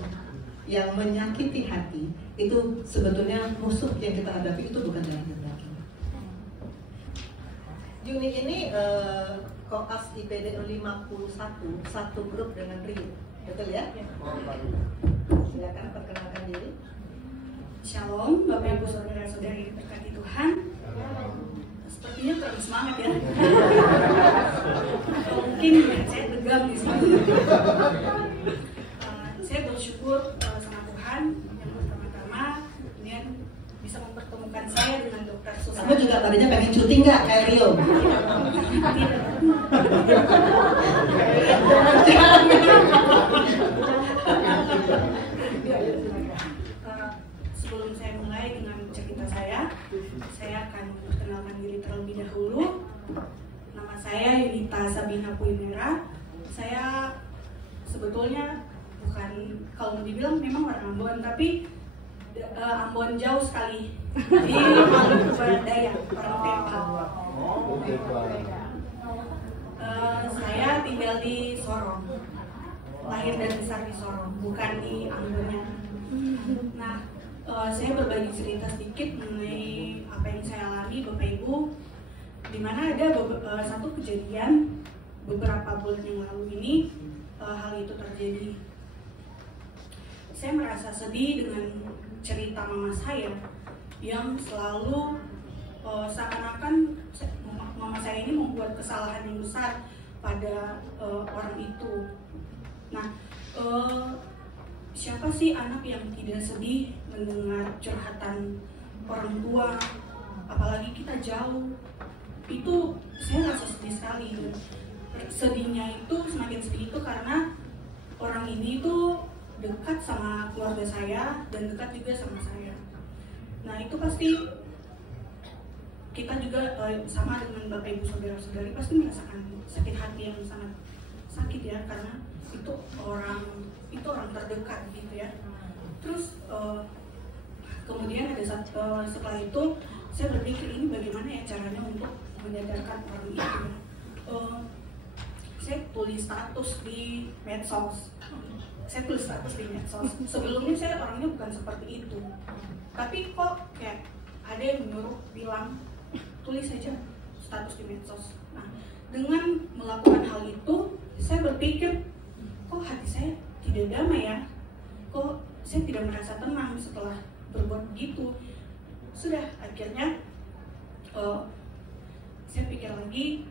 yang menyakiti hati itu sebetulnya musuh yang kita hadapi itu bukan darah dan daging. Yuni ini koas IPD 51, satu grup dengan Rio. Betul ya? Silakan perkenalkan diri. Shalom, Bapak Ibu Saudara-saudari berkati Tuhan. Sepertinya kurang semangat ya. Mungkin saya tegang di sini. Saya bersyukur sama Tuhan yang pertama-tama kemudian bisa mempertemukan saya dengan Dokter Susana. Kamu juga tadinya pengen cuti nggak kayak Rio? Sebelum saya mulai dengan cerita saya akan memperkenalkan diri terlebih dahulu. Nama saya Yunita Sabina Puimera. Saya sebetulnya bukan, kalau mau dibilang memang orang Ambon, tapi Ambon jauh sekali di Maluku Barat Daya, orang Tempal. Saya tinggal di Sorong, lahir dan besar di Sorong, bukan di Ambonnya. Nah, saya berbagi cerita sedikit mengenai apa yang saya alami, Bapak Ibu, di mana ada satu kejadian beberapa bulan yang lalu ini, hal itu terjadi. Saya merasa sedih dengan cerita mama saya yang selalu seakan-akan mama saya ini membuat kesalahan yang besar pada orang itu. Nah, siapa sih anak yang tidak sedih mendengar curhatan orang tua, apalagi kita jauh? Itu saya rasa sedih sekali. Dan sedihnya itu, semakin sedih itu karena orang ini tuh dekat sama keluarga saya dan dekat juga sama saya. Nah, itu pasti kita juga sama dengan Bapak Ibu Saudara-saudari pasti merasakan sakit hati yang sangat sakit ya, karena itu orang terdekat gitu ya. Terus kemudian ada setelah itu saya berpikir ini bagaimana ya caranya untuk menyadarkan orang itu. Saya tulis status di medsos saya tulis status di medsos. Sebelumnya saya orangnya bukan seperti itu, tapi kok kayak ada yang menyuruh bilang tulis saja status di medsos. Nah, dengan melakukan hal itu, saya berpikir kok hati saya tidak damai ya, kok saya tidak merasa tenang setelah berbuat begitu. Sudah akhirnya saya pikir lagi,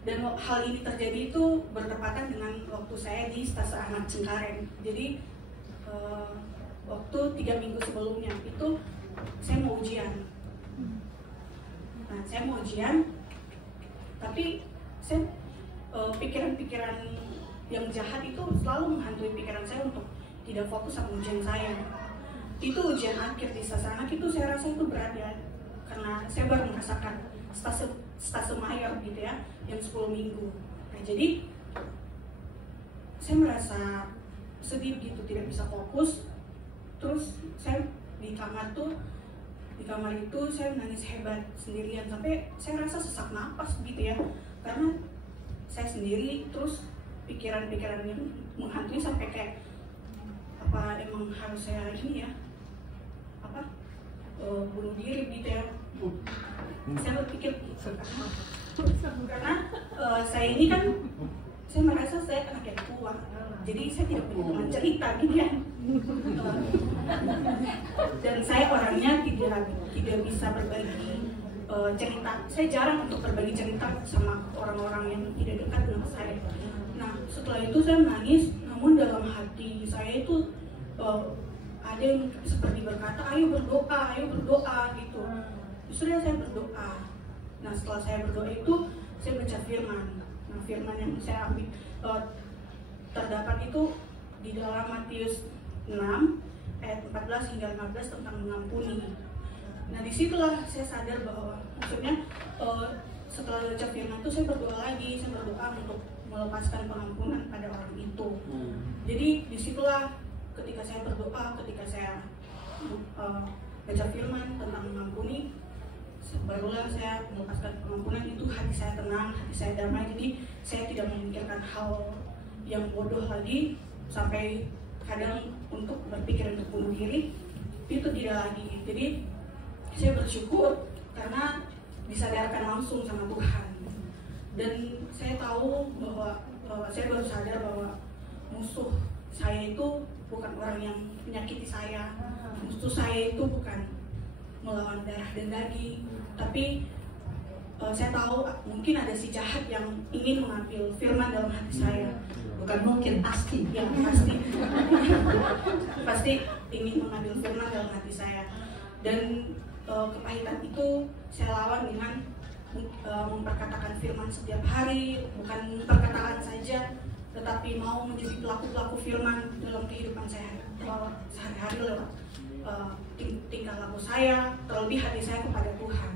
dan hal ini terjadi itu bertepatan dengan waktu saya di Stase Ahmad Cengkareng. Jadi waktu 3 minggu sebelumnya itu saya mau ujian. Nah, saya mau ujian, tapi saya pikiran-pikiran yang jahat itu selalu menghantui pikiran saya untuk tidak fokus sama ujian saya. Itu ujian akhir di Stase Anak itu saya rasa itu berat ya, karena saya baru merasakan stase mayor gitu ya, yang 10 minggu. Nah, jadi saya merasa sedih gitu, tidak bisa fokus. Terus saya di kamar itu saya nangis hebat sendirian, sampai saya rasa sesak napas gitu ya, karena saya sendiri. Terus pikiran-pikiran yang menghantui sampai kayak apa emang harus saya ini ya, apa bunuh diri gitu ya. Saya berpikir karena saya ini kan, saya merasa saya anak yang tua, jadi saya tidak punya teman cerita gitu ya. Dan saya orangnya tidak bisa berbagi cerita. Saya jarang untuk berbagi cerita sama orang-orang yang tidak dekat dengan saya. Nah, setelah itu saya menangis, namun dalam hati saya itu ada yang seperti berkata, ayo berdoa gitu. Sudah saya berdoa. Nah, setelah saya berdoa itu saya baca firman. Nah, firman yang saya ambil terdapat itu di dalam Matius 6 ayat 14 hingga 15 tentang mengampuni. Nah, disitulah saya sadar bahwa maksudnya setelah baca firman itu saya berdoa lagi, saya berdoa untuk melepaskan pengampunan pada orang itu. Jadi disitulah ketika saya berdoa, ketika saya baca firman tentang mengampuni, barulah saya melepaskan pengampunan. Itu hati saya tenang, hati saya damai. Jadi saya tidak memikirkan hal yang bodoh lagi, sampai kadang untuk berpikir untuk bunuh diri, itu tidak lagi. Jadi saya bersyukur karena disadarkan langsung sama Tuhan. Dan saya tahu bahwa saya baru sadar bahwa musuh saya itu bukan orang yang menyakiti saya. Musuh saya itu bukan melawan darah dan daging, tapi saya tahu mungkin ada si jahat yang ingin mengambil firman dalam hati saya. Bukan mungkin, pasti. Ya, pasti. Pasti ingin mengambil firman dalam hati saya. Dan kepahitan itu saya lawan dengan memperkatakan firman setiap hari, bukan memperkatakan saja, tetapi mau menjadi pelaku-pelaku firman dalam kehidupan saya sehari-hari lewat tingkah laku saya, terlebih hati saya kepada Tuhan.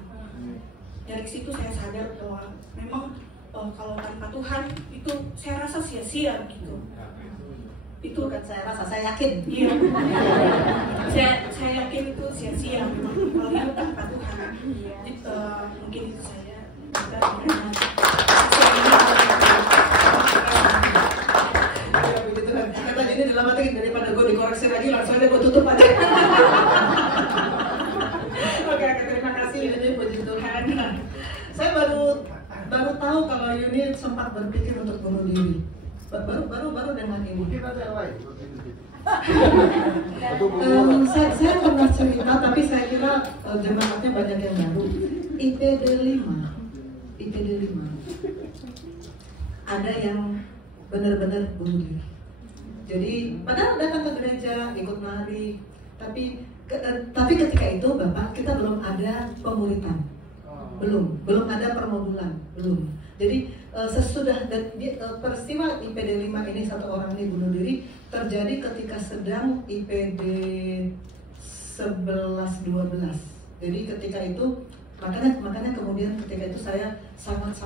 Dari situ saya sadar bahwa memang kalau tanpa Tuhan itu saya rasa sia-sia gitu. Itu bukan saya rasa, saya yakin. Iya. saya yakin itu sia-sia memang kalau itu tanpa Tuhan. Jadi, mungkin itu saja. Kata gini dalam hati, daripada gue dikoreksi lagi, langsung aja gue tutup aja. Oke, terima kasih Yuni, puji Tuhan. Saya baru tahu kalau Yuni sempat berpikir untuk bunuh diri. Baru dengan ini. Saya pernah cerita, tapi saya kira jemaatnya banyak yang baru. IPD 5 ada yang benar-benar bunuh diri. Jadi padahal datang ke gereja, ikut nari, tapi ketika itu Bapak, kita belum ada pemuritan, belum ada permodulan, belum. Jadi sesudah peristiwa IPD 5 ini, satu orang ini bunuh diri terjadi ketika sedang IPD 11-12. Jadi ketika itu makanya kemudian ketika itu saya sangat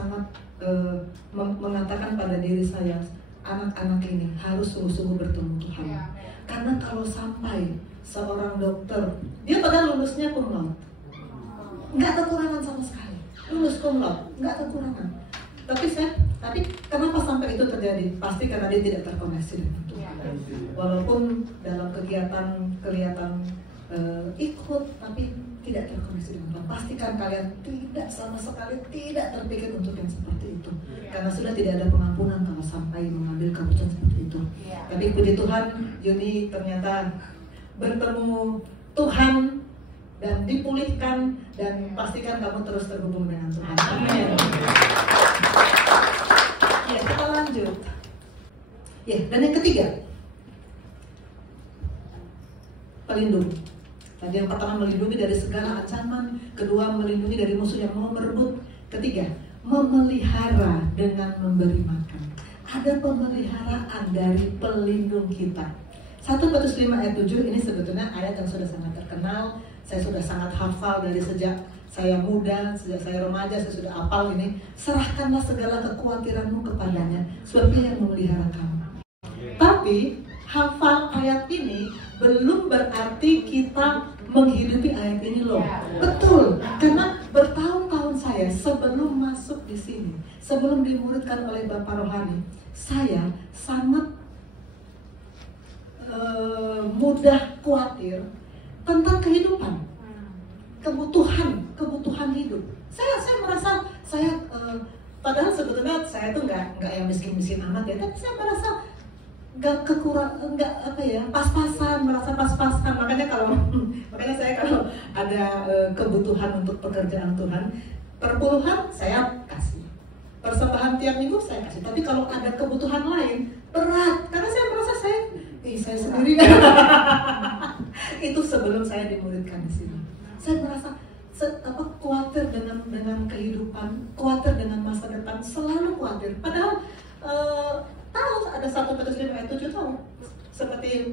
mengatakan pada diri saya, anak-anak ini harus sungguh-sungguh bertemu Tuhan. Karena kalau sampai seorang dokter, dia padahal lulusnya cum laude, nggak kekurangan sama sekali, lulus cum laude, nggak kekurangan. Tapi saya Tapi kenapa sampai itu terjadi? Pasti karena dia tidak terkoneksi dengan Tuhan. Walaupun dalam kegiatan kelihatan ikut, tapi tidak terkoneksi dengan Tuhan. Pastikan kalian tidak sama sekali tidak terpikir untuk yang seperti itu. Karena sudah tidak ada pengampunan kalau sampai mengambil keputusan seperti itu. Tapi puji Tuhan, Yuni ternyata bertemu Tuhan dan dipulihkan, dan pastikan kamu terus terhubung dengan Tuhan. Amin. Ya, kita lanjut. Ya, dan yang ketiga, pelindung. Tadi yang pertama melindungi dari segala ancaman, kedua melindungi dari musuh yang mau merebut, ketiga memelihara dengan memberi makan. Ada pemeliharaan dari pelindung kita. 1 Petrus 5 ayat 7 ini sebetulnya ayat yang sudah sangat terkenal. Saya sudah sangat hafal dari sejak saya muda, sejak saya remaja, saya sudah hafal ini. Serahkanlah segala kekhawatiranmu kepadanya, sebab Dia yang memelihara kamu. Tapi hafal ayat ini belum berarti kita menghidupi ayat ini loh. Betul, karena bertahun-tahun saya sebelum masuk di sini, sebelum dimuridkan oleh Bapak Rohani, saya sangat mudah khawatir tentang kehidupan, kebutuhan hidup. Saya merasa padahal sebetulnya saya tuh nggak yang miskin amat ya, tapi saya merasa pas-pasan, merasa pas-pasan. Makanya saya kalau ada kebutuhan untuk pekerjaan Tuhan, perpuluhan saya kasih, persembahan tiap minggu saya kasih. Tapi kalau ada kebutuhan lain berat, karena saya merasa saya sendiri. Itu sebelum saya dimuridkan di sini. Saya merasa khawatir dengan kehidupan, khawatir dengan masa depan, selalu khawatir. Padahal tahu ada 1 Petrus 5 ayat 7 tahu. Seperti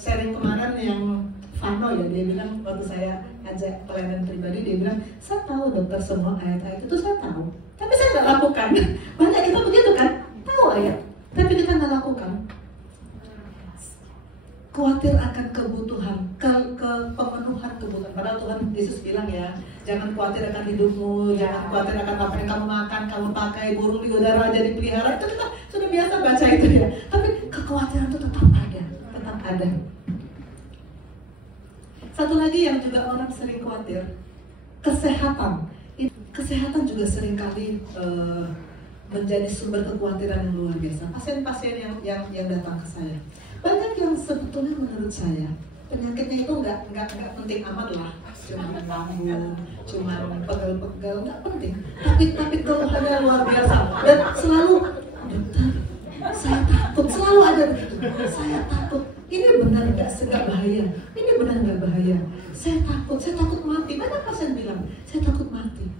sharing kemarin yang Fano ya, dia bilang waktu saya ajak pelayanan pribadi, dia bilang, saya tahu dokter semua ayat-ayat itu saya tahu, tapi saya nggak lakukan. Banyak kita begitu kan, tahu ayat, tapi kita nggak lakukan. Khawatir akan kebutuhan, pemenuhan kebutuhan. Padahal Tuhan Yesus bilang ya, jangan khawatir akan hidupmu, jangan khawatir akan apa yang kamu makan, kamu pakai, burung di udara aja dipelihara. Itu kita sudah biasa baca itu ya. Tapi kekhawatiran itu tetap ada. Satu lagi yang juga orang sering khawatir, kesehatan. Kesehatan juga seringkali menjadi sumber kekhawatiran yang luar biasa. Pasien-pasien yang datang ke saya, banyak yang sebetulnya menurut saya penyakitnya itu nggak penting amat lah, cuma lambung, cuma pegel-pegel, nggak penting. Tapi keluhannya luar biasa dan selalu, dokter, saya takut, selalu ada begitu. Saya takut, ini benar nggak bahaya? Ini benar nggak bahaya? Saya takut mati. Banyak pasien bilang, saya takut mati.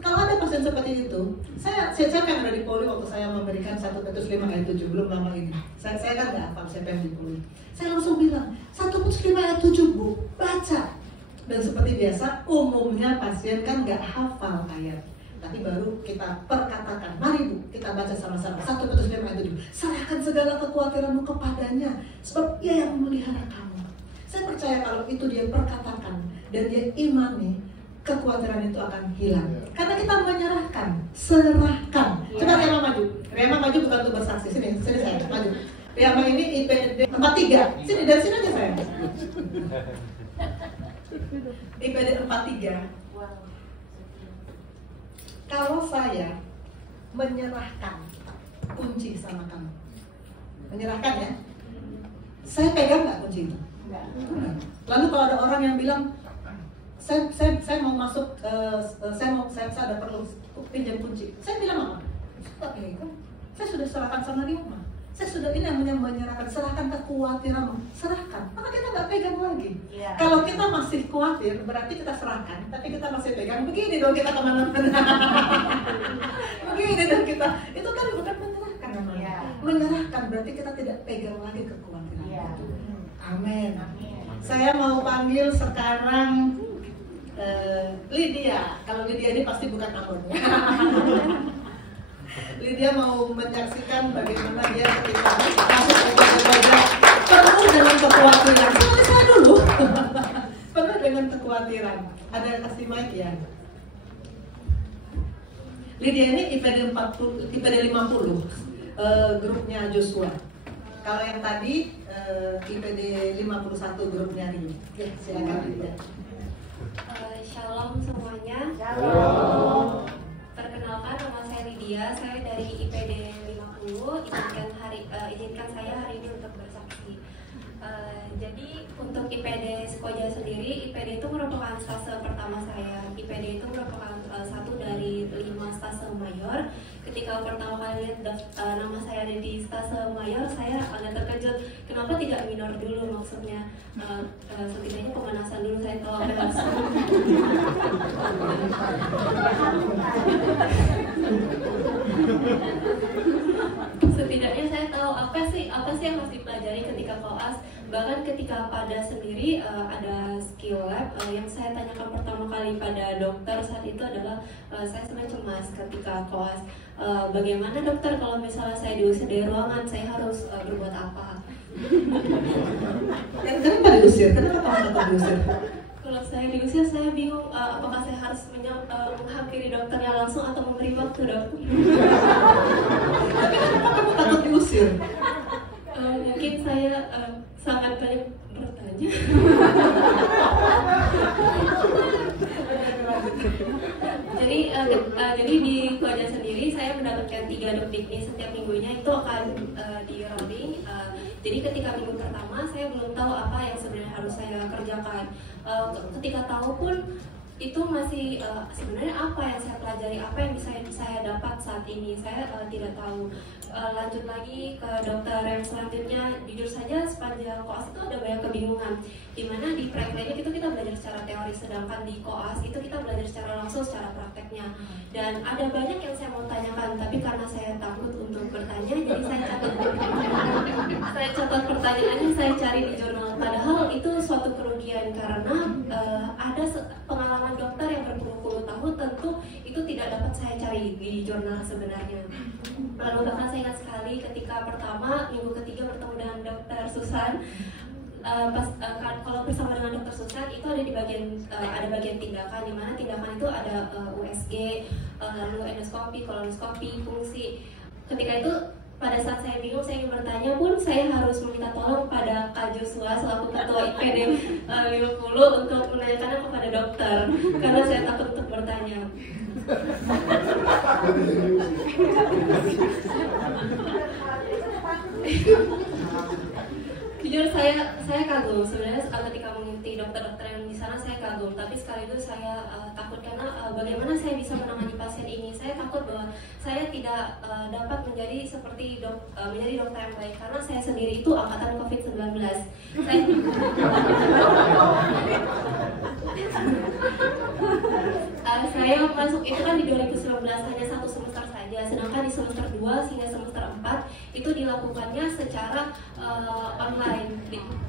Kalau ada pasien seperti itu, saya kan ada di Poli waktu saya memberikan 1 Petrus 5 ayat 7, belum lama ini. Saya kan nggak hafal, saya pengen di Poli. Saya langsung bilang, 1 Petrus 5 ayat 7 Bu, baca. Dan seperti biasa, umumnya pasien kan nggak hafal ayat. Tapi baru kita perkatakan, mari Bu, kita baca sama-sama 1 Petrus 5 ayat 7. Serahkan segala kekhawatiranmu kepadanya, sebab Dia yang memelihara kamu. Saya percaya kalau itu dia perkatakan dan dia imani, kekhawatiran itu akan hilang. Karena kita menyerahkan, serahkan. Coba Rema maju. Rema maju bukan untuk bersaksi. Sini saya maju. Rema ini IPD 43. Sini, dari sini aja saya. IPD 43. Kalau saya menyerahkan kunci sama kamu, menyerahkan ya, saya pegang nggak kunci itu? Lalu kalau ada orang yang bilang, saya mau masuk, saya ada perlu pinjam kunci. Saya bilang apa? Saya sudah serahkan sama dia, Ma. Saya sudah, ini namanya menyerahkan, serahkan kekhawatiranmu, serahkan. Maka kita nggak pegang lagi. Ya. Kalau kita masih khawatir, berarti kita serahkan, tapi kita masih pegang. Begini dong kita kemana-mana. Begini dong kita. Itu kan bukan menyerahkan namanya. Ya. Menyerahkan berarti kita tidak pegang lagi kekhawatiran. Ya. Amin. Saya mau panggil sekarang Lydia. Kalau Lydia ini pasti bukan Ambon. Lydia mau menyaksikan bagaimana dia ketika masuk ke gereja penuh dengan kekhawatiran. Seperti saya dulu. Penuh dengan kekhawatiran. Ada kasih mic ya. Lydia ini IPD 40, IPD 50, grupnya Joshua. Kalau yang tadi IPD 51 grupnya Rini. Oke, silakan Lydia. Shalom semuanya. Shalom. Perkenalkan, nama saya Lydia. Saya dari IPD 50. Izinkan saya hari ini untuk bersaksi. Jadi untuk IPD Sekoja sendiri, IPD itu merupakan stase pertama saya. IPD itu merupakan satu dari 5 stase mayor. Ketika pertama kali lihat nama saya ada di stase mayor, saya agak terkejut. Kenapa tidak minor dulu maksudnya? Setidaknya pemanasan dulu, saya tahu apa harus. Setidaknya saya tahu apa sih yang harus dipelajari ketika koas. Bahkan ketika pada sendiri ada skill lab yang saya tanyakan pertama kali pada dokter saat itu adalah saya sebenarnya cemas ketika koas. Bagaimana dokter kalau misalnya saya diusir dari ruangan, saya harus berbuat apa? Kenapa diusir? Kenapa kamu diusir? Kalau saya diusir, saya bingung apakah saya harus menghampiri dokternya langsung atau memberi waktu, dok? Tapi kenapa kamu takut diusir? Mungkin saya sangat banyak bertanya. Jadi di Koja sendiri saya mendapatkan 3 dopdikni setiap minggunya, itu akan di rounding. Jadi ketika minggu pertama saya belum tahu apa yang sebenarnya harus saya kerjakan. Ketika tahu pun itu masih sebenarnya apa yang saya pelajari, apa yang bisa saya dapat saat ini, saya tidak tahu. Lanjut lagi ke dokter yang selanjutnya, jujur saja sepanjang koas itu ada banyak kebingungan, dimana di pre-klinik itu kita belajar secara teori, sedangkan di koas itu kita belajar secara langsung, secara prakteknya. Dan ada banyak yang saya mau tanyakan, tapi karena saya takut untuk bertanya, jadi saya catat pertanyaannya, saya cari di jurnal. Padahal itu suatu kerugian karena ada pengalaman dokter yang berpuluh-puluh tahun, tentu itu tidak dapat saya cari di jurnal sebenarnya. Lalu bahkan saya ingat sekali ketika pertama minggu ketiga bertemu dengan dokter Susan. Kalau bersama dengan dokter Susan itu ada di bagian tindakan, di mana tindakan itu ada USG, lalu endoskopi, kolonoskopi, fungsi. Ketika itu pada saat saya bingung, saya ingin bertanya pun saya harus meminta tolong pada Kak Joshua selaku ketua IPD 50 untuk menanyakannya kepada dokter karena saya takut untuk bertanya. Jujur saya kagum sebenarnya ketika mengikuti dokter-dokter yang di sana, saya kagum, tapi sekaligus saya takut karena bagaimana saya bisa menangani pasien ini. Saya takut bahwa saya tidak dapat menjadi seperti menjadi dokter yang baik karena saya sendiri itu angkatan COVID-19. Saya masuk itu kan di 2019 hanya 1 semester saja, sedangkan di semester 2 hingga semester 4 itu dilakukannya secara online.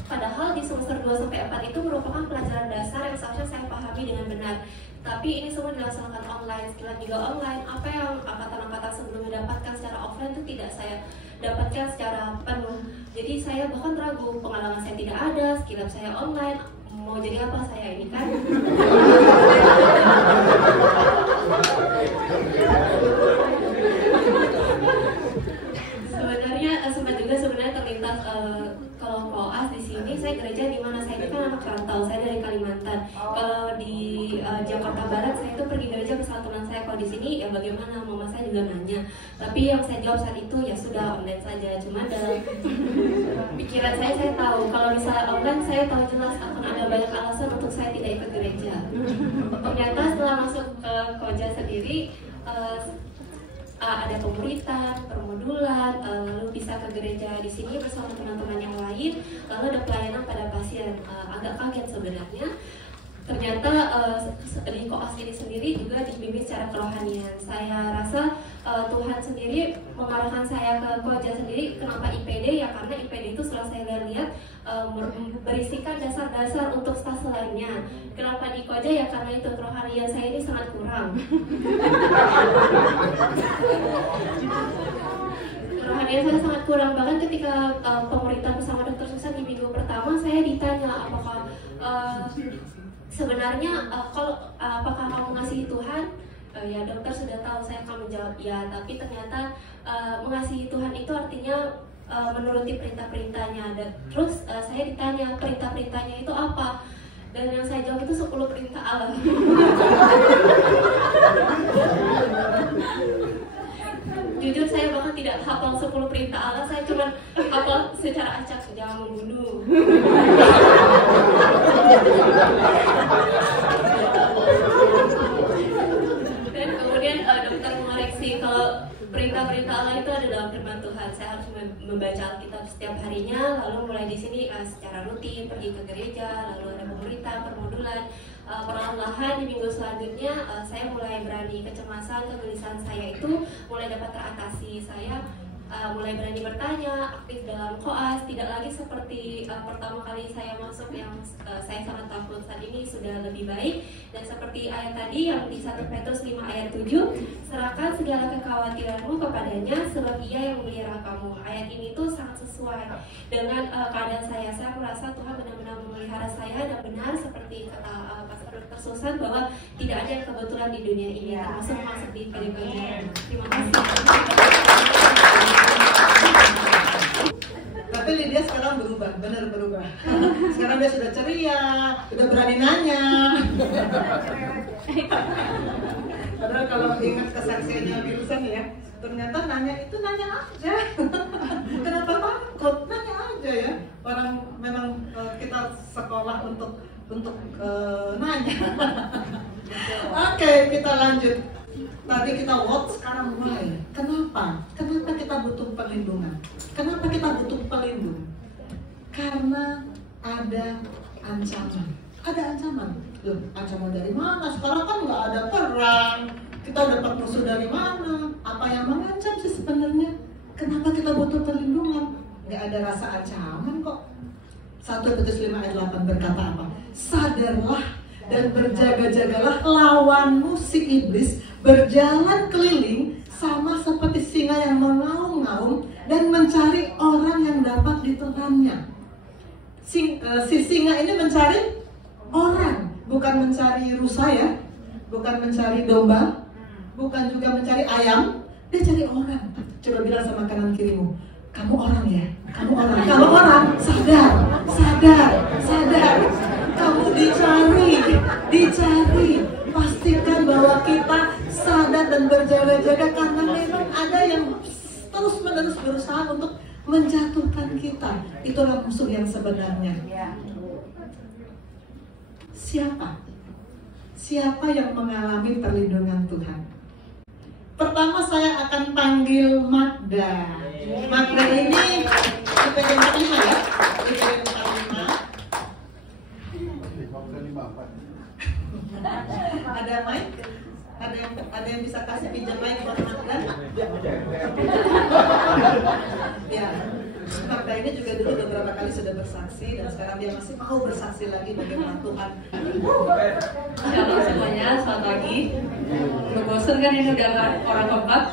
Padahal di semester 2 sampai 4 itu merupakan pelajaran dasar yang seharusnya saya pahami dengan benar. Tapi ini semua dilaksanakan online, sekilas juga online. Apa yang angkatan-angkatan sebelumnya dapatkan secara offline itu tidak saya dapatkan secara penuh. Jadi saya bahkan ragu, pengalaman saya tidak ada, skill saya online. Mau jadi apa saya ini kan? Sebenarnya terlintas kalau koas di sini, saya gereja di mana, saya ini kan anak rantau, saya dari Kalimantan. Kalau di Jakarta Barat saya itu pergi gereja bersama teman saya. Kalau di sini ya bagaimana, mama saya juga nanya. Tapi yang saya jawab saat itu ya sudah online saja. Cuma dalam pikiran saya tahu kalau misalnya online saya tahu jelas akan ada banyak alasan untuk saya tidak ikut gereja. Ternyata setelah masuk ke Koja sendiri ada pemuritan, permodulan, lalu bisa ke gereja di sini bersama teman-teman yang lain, lalu ada pelayanan pada pasien. Agak kaget sebenarnya. Ternyata di koas ini sendiri juga dibimbing secara kerohanian. Saya rasa Tuhan sendiri mengarahkan saya ke Koja sendiri. Kenapa IPD? Ya karena IPD itu setelah saya lihat berisikan dasar-dasar untuk stase lainnya. Kenapa di Koja? Ya karena itu kerohanian saya ini sangat kurang. Kerohanian saya sangat kurang. Bahkan ketika pemuritan bersama dokter Susan di minggu pertama, saya ditanya apakah sebenarnya apakah kamu mengasihi Tuhan? ya dokter sudah tahu, saya akan menjawab ya. Tapi ternyata mengasihi Tuhan itu artinya menuruti perintah-perintahnya. Dan terus saya ditanya perintah-perintahnya itu apa, dan yang saya jawab itu 10 perintah Allah. Jujur saya bahkan tidak hafal 10 perintah Allah, saya cuma hafal secara acak, jangan membunuh. Dan kemudian dokter mengoreksi kalau perintah-perintah Allah itu ada dalam firman Tuhan. Saya harus membaca Alkitab setiap harinya, lalu mulai di sini secara rutin pergi ke gereja, lalu ada pemberitaan, permodulan. Perlahan-lahan di minggu selanjutnya saya mulai berani, kecemasan, kegelisahan saya itu mulai dapat teratasi. Saya mulai berani bertanya, aktif dalam koas, tidak lagi seperti pertama kali saya masuk yang saya sangat takut. Saat ini sudah lebih baik, dan seperti ayat tadi yang di 1 Petrus 5 ayat 7, serahkan segala kekhawatiranmu kepadanya sebab ia yang memelihara kamu. Ayat ini tuh sangat sesuai dengan keadaan saya. Saya merasa Tuhan benar-benar memelihara saya, dan benar seperti kata Pastor Dr. Susan bahwa tidak ada yang kebetulan di dunia ini, termasuk masuk di PDP. Terima kasih. Tapi Lydia sekarang berubah, benar berubah. Sekarang dia sudah ceria, sudah berani nanya. Padahal kalau ingat kesaksiannya Wilson ya, ternyata nanya itu nanya aja. Kenapa takut? Nanya aja ya. Orang memang kita sekolah untuk nanya. Oke, kita lanjut. Tadi kita what, sekarang why. Kenapa? Kenapa kita butuh perlindungan? Kenapa kita butuh pelindung? Karena ada ancaman. Ada ancaman. Loh, ancaman dari mana? Sekarang kan nggak ada perang. Kita dapat musuh dari mana? Apa yang mengancam sih sebenarnya? Kenapa kita butuh perlindungan? Nggak ada rasa ancaman kok. 1 Petrus 5 ayat 8 berkata apa? Sadarlah dan berjaga-jagalah, lawanmu si iblis berjalan keliling sama seperti singa yang mengaum-ngaum dan mencari orang yang dapat ditelannya. Si singa ini mencari orang, bukan mencari rusa ya, bukan mencari domba, bukan juga mencari ayam, dia cari orang. Coba bilang sama kanan kirimu, kamu orang ya, kamu orang. Kalau orang, sadar. Kamu dicari. Pastikan bahwa kita sadar dan berjaga-jaga, karena memang ada yang terus-menerus berusaha untuk menjatuhkan kita. Itulah musuh yang sebenarnya. Siapa yang mengalami perlindungan Tuhan? Pertama saya akan panggil Magda. Magda ini IPK 45 ya? IPK 45. Ada mic? Ada yang bisa kasih pinjam mic buat Magda? Ya. Magda ini juga dulu beberapa kali sudah bersaksi, dan sekarang dia masih mau bersaksi lagi bagaimana Tuhan. Halo semuanya, selamat pagi. Udah bosen kan ini udah orang keempat?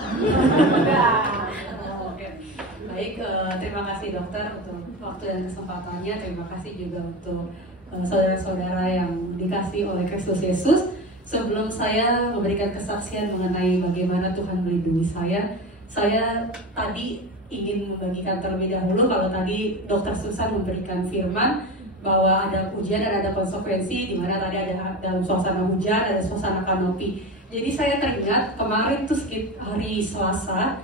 Baik, terima kasih dokter untuk waktu dan kesempatannya. Terima kasih juga untuk saudara-saudara yang dikasih oleh Kristus Yesus. Sebelum saya memberikan kesaksian mengenai bagaimana Tuhan melindungi saya tadi ingin membagikan terlebih dahulu. Kalau tadi Dokter Susan memberikan firman bahwa ada ujian dan ada konsekuensi, di mana tadi ada dalam suasana hujan, ada suasana kanopi. Jadi saya teringat kemarin tuh hari Selasa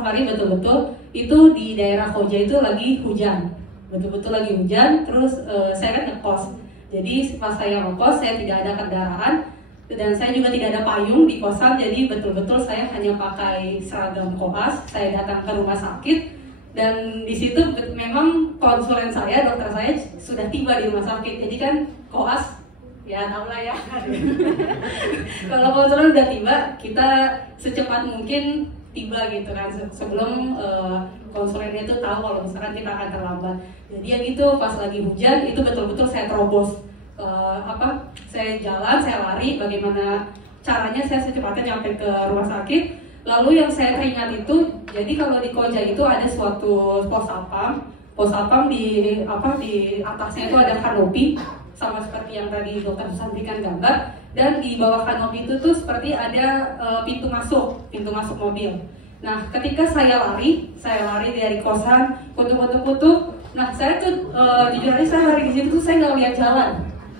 kemarin betul-betul itu di daerah Koja itu lagi hujan, betul-betul lagi hujan. Terus saya kan ngekos, jadi pas saya ngekos saya tidak ada kendaraan dan saya juga tidak ada payung di kosan. Jadi betul-betul saya hanya pakai seragam koas. Saya datang ke rumah sakit dan di situ memang konsulen saya, dokter saya sudah tiba di rumah sakit. Jadi kan koas ya tahu lah ya. Kalau konsulen udah tiba, kita secepat mungkin tiba gitu kan, sebelum konsulennya itu tahu kalau misalkan kita akan terlambat. Jadi ya gitu, pas lagi hujan itu betul-betul saya terobos. Saya jalan, saya lari, bagaimana caranya saya secepatnya nyampe ke rumah sakit. Lalu yang saya teringat itu, jadi kalau di Koja itu ada suatu pos satpam di atasnya itu ada kanopi, sama seperti yang tadi dokter Susan berikan gambar. dan di bawah kanopi itu tuh seperti ada pintu masuk mobil. Nah, ketika saya lari dari kosan, kutuk. Nah, saya tuh jujur aja saya lari di situ tuh saya nggak lihat jalan.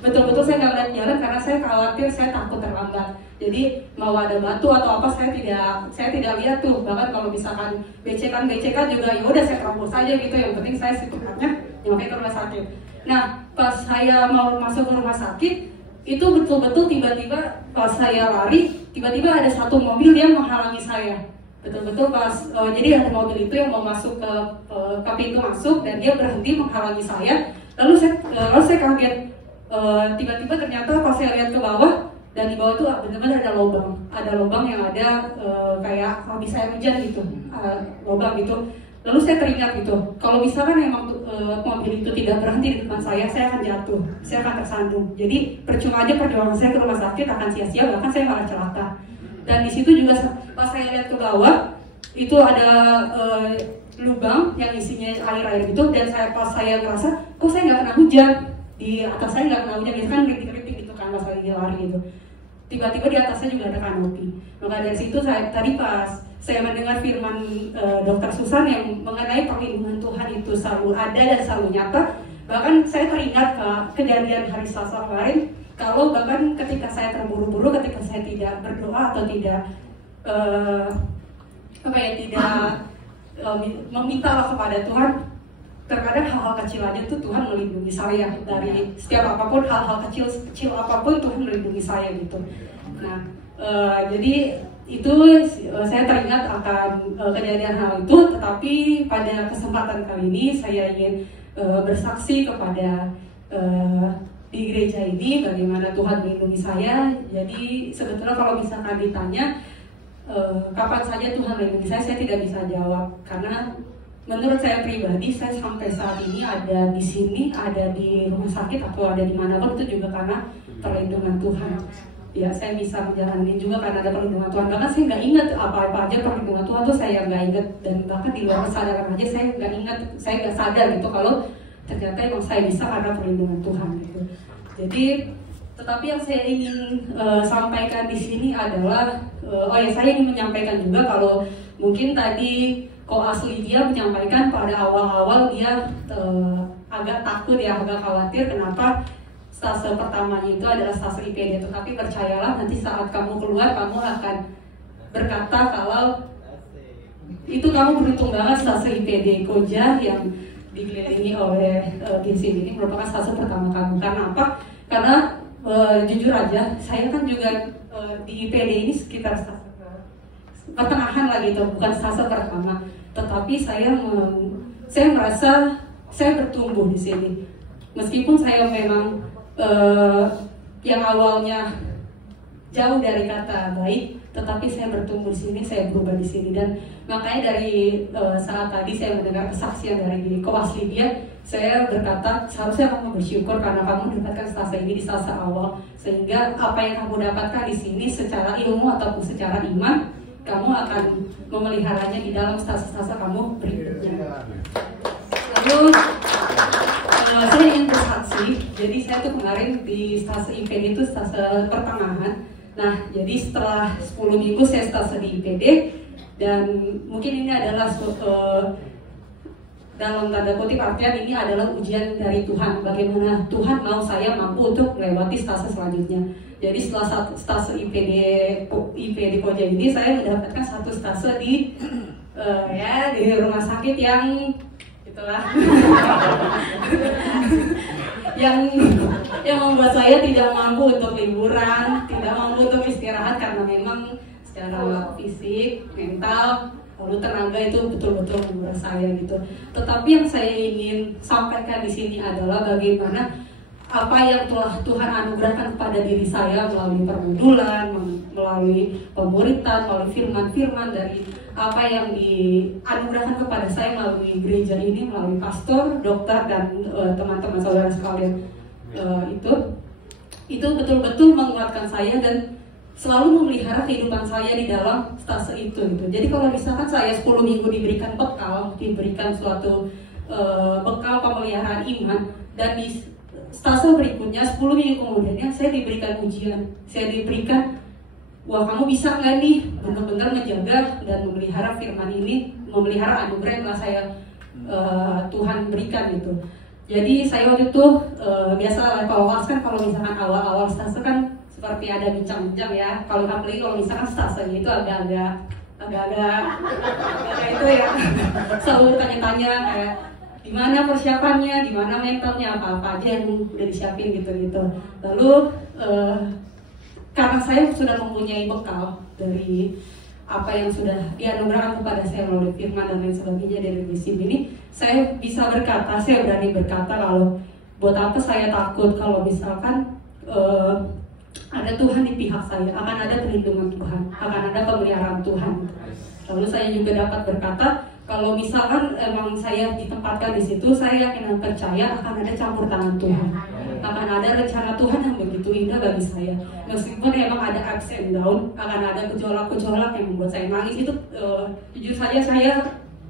Betul-betul saya nggak lihat jalan karena saya khawatir, saya takut terlambat. Jadi mau ada batu atau apa saya tidak lihat tuh. Bahkan kalau misalkan becekan juga ya udah saya terobos saja gitu. Yang penting saya secepatnya nyampe ke rumah sakit. Nah, pas saya mau masuk ke rumah sakit itu betul-betul tiba-tiba pas saya lari tiba-tiba ada satu mobil yang menghalangi saya. Betul-betul pas jadi ada mobil itu yang mau masuk ke pintu masuk dan dia berhenti menghalangi saya. Lalu saya kaget. Tiba-tiba ternyata pas saya lihat ke bawah dan di bawah itu benar-benar ada lubang yang ada kayak habis air hujan gitu, lubang gitu. Lalu saya teringat gitu, kalau misalkan memang mobil itu tidak berhenti di depan saya akan jatuh, saya akan tersandung. Jadi percuma aja perjuangan saya ke rumah sakit akan sia-sia, bahkan saya malah celaka. Dan di situ juga pas saya lihat ke bawah itu ada lubang yang isinya air gitu, dan pas saya merasa kok saya nggak kena hujan. Di atas saya nggak kena hujan, biasanya kan kritik-kritik gitu kan pas lagi lari gitu. Tiba-tiba di atasnya juga ada kanopi. Maka dari situ tadi pas saya mendengar firman Dr. Susan yang mengenai perlindungan Tuhan itu selalu ada dan selalu nyata. Bahkan saya teringat kejadian hari Selasa kemarin, kalau bahkan ketika saya terburu-buru, ketika saya tidak berdoa atau tidak meminta kepada Tuhan, terkadang hal-hal kecil aja tuh Tuhan melindungi saya dari setiap apapun, hal-hal kecil apapun Tuhan melindungi saya gitu. Nah, jadi itu saya teringat akan kejadian hal itu. Tetapi pada kesempatan kali ini saya ingin bersaksi kepada di gereja ini bagaimana Tuhan melindungi saya. Jadi sebetulnya kalau misalkan ditanya kapan saja Tuhan melindungi saya tidak bisa jawab, karena menurut saya pribadi, saya sampai saat ini ada di sini, ada di rumah sakit atau ada di manapun itu juga karena perlindungan Tuhan. Ya, saya bisa menjalani juga karena ada perlindungan Tuhan. Bahkan saya nggak ingat apa-apa aja perlindungan Tuhan tuh saya nggak ingat, dan bahkan di luar kesadaran aja saya nggak ingat, saya nggak sadar gitu kalau ternyata emang saya bisa karena perlindungan Tuhan gitu. Jadi, tetapi yang saya ingin sampaikan di sini adalah, saya ingin menyampaikan juga kalau mungkin tadi Koas Lydia menyampaikan pada awal-awal dia agak takut ya, agak khawatir kenapa stase pertamanya itu adalah stase IPD. Tetapi percayalah, nanti saat kamu keluar kamu akan berkata kalau itu kamu beruntung banget stase IPD Koja yang dikelilingi oleh Ginsim ini merupakan stase pertama kamu. Karena apa? Karena jujur aja, saya kan juga di IPD ini sekitar stase pertengahan lah gitu, bukan stase pertama. Tetapi saya merasa saya bertumbuh di sini. Meskipun saya memang yang awalnya jauh dari kata baik, tetapi saya bertumbuh di sini, saya berubah di sini. Dan makanya dari saat tadi saya mendengar kesaksian dari Koas Lydia, saya berkata seharusnya kamu bersyukur karena kamu mendapatkan stase ini di stase awal, sehingga apa yang kamu dapatkan di sini secara ilmu ataupun secara iman, kamu akan memeliharanya di dalam stase-stase kamu berikutnya. Lalu saya ingin bersaksi, jadi saya tuh kemarin di stase IPD itu stase pertengahan. Nah, jadi setelah 10 minggu saya stase di IPD, dan mungkin ini adalah dalam tanda kutip artian ini adalah ujian dari Tuhan, bagaimana Tuhan mau saya mampu untuk melewati stase selanjutnya. Jadi setelah stase IPD Koja ini saya mendapatkan satu stase di rumah sakit yang itulah yang membuat saya tidak mampu untuk liburan, tidak mampu untuk istirahat karena memang secara fisik, mental, lalu tenaga itu betul-betul menguras saya gitu. Tetapi yang saya ingin sampaikan di sini adalah bagaimana apa yang telah Tuhan anugerahkan kepada diri saya melalui permodulan, melalui pemuritan, melalui firman-firman dari apa yang dianugerahkan kepada saya melalui gereja ini, melalui pastor, dokter, dan teman-teman saudara sekalian. Itu betul-betul menguatkan saya dan selalu memelihara kehidupan saya di dalam stase itu gitu. Jadi kalau misalkan saya 10 minggu diberikan bekal, diberikan suatu bekal pemeliharaan iman, dan stase berikutnya 10 minggu kemudiannya saya diberikan ujian, saya diberikan, wah kamu bisa nggak nih benar-benar menjaga dan memelihara firman ini, memelihara anugerah yang telah saya Tuhan berikan gitu. Jadi saya waktu itu biasa kalau kan kalau misalkan awal-awal stase kan seperti ada bincang-bincang ya. Kalau apalagi kalau misalkan stase itu agak-agak itu ya, selalu tanya-tanya kayak gimana persiapannya, gimana mentalnya, apa-apa aja yang udah disiapin gitu-gitu. Lalu karena saya sudah mempunyai bekal dari apa yang sudah dianugerahkan kepada saya melalui firman dan lain sebagainya dari musim ini, saya bisa berkata, saya berani berkata kalau buat apa saya takut kalau misalkan ada Tuhan di pihak saya, akan ada perlindungan Tuhan, akan ada pemeliharaan Tuhan. Lalu saya juga dapat berkata kalau misalkan emang saya ditempatkan di situ, saya yakin dan percaya akan ada campur tangan Tuhan, akan ada rencana Tuhan yang begitu indah bagi saya. Meskipun emang ada ups and down, akan ada gejolak-gejolak yang membuat saya nangis. Itu jujur saja saya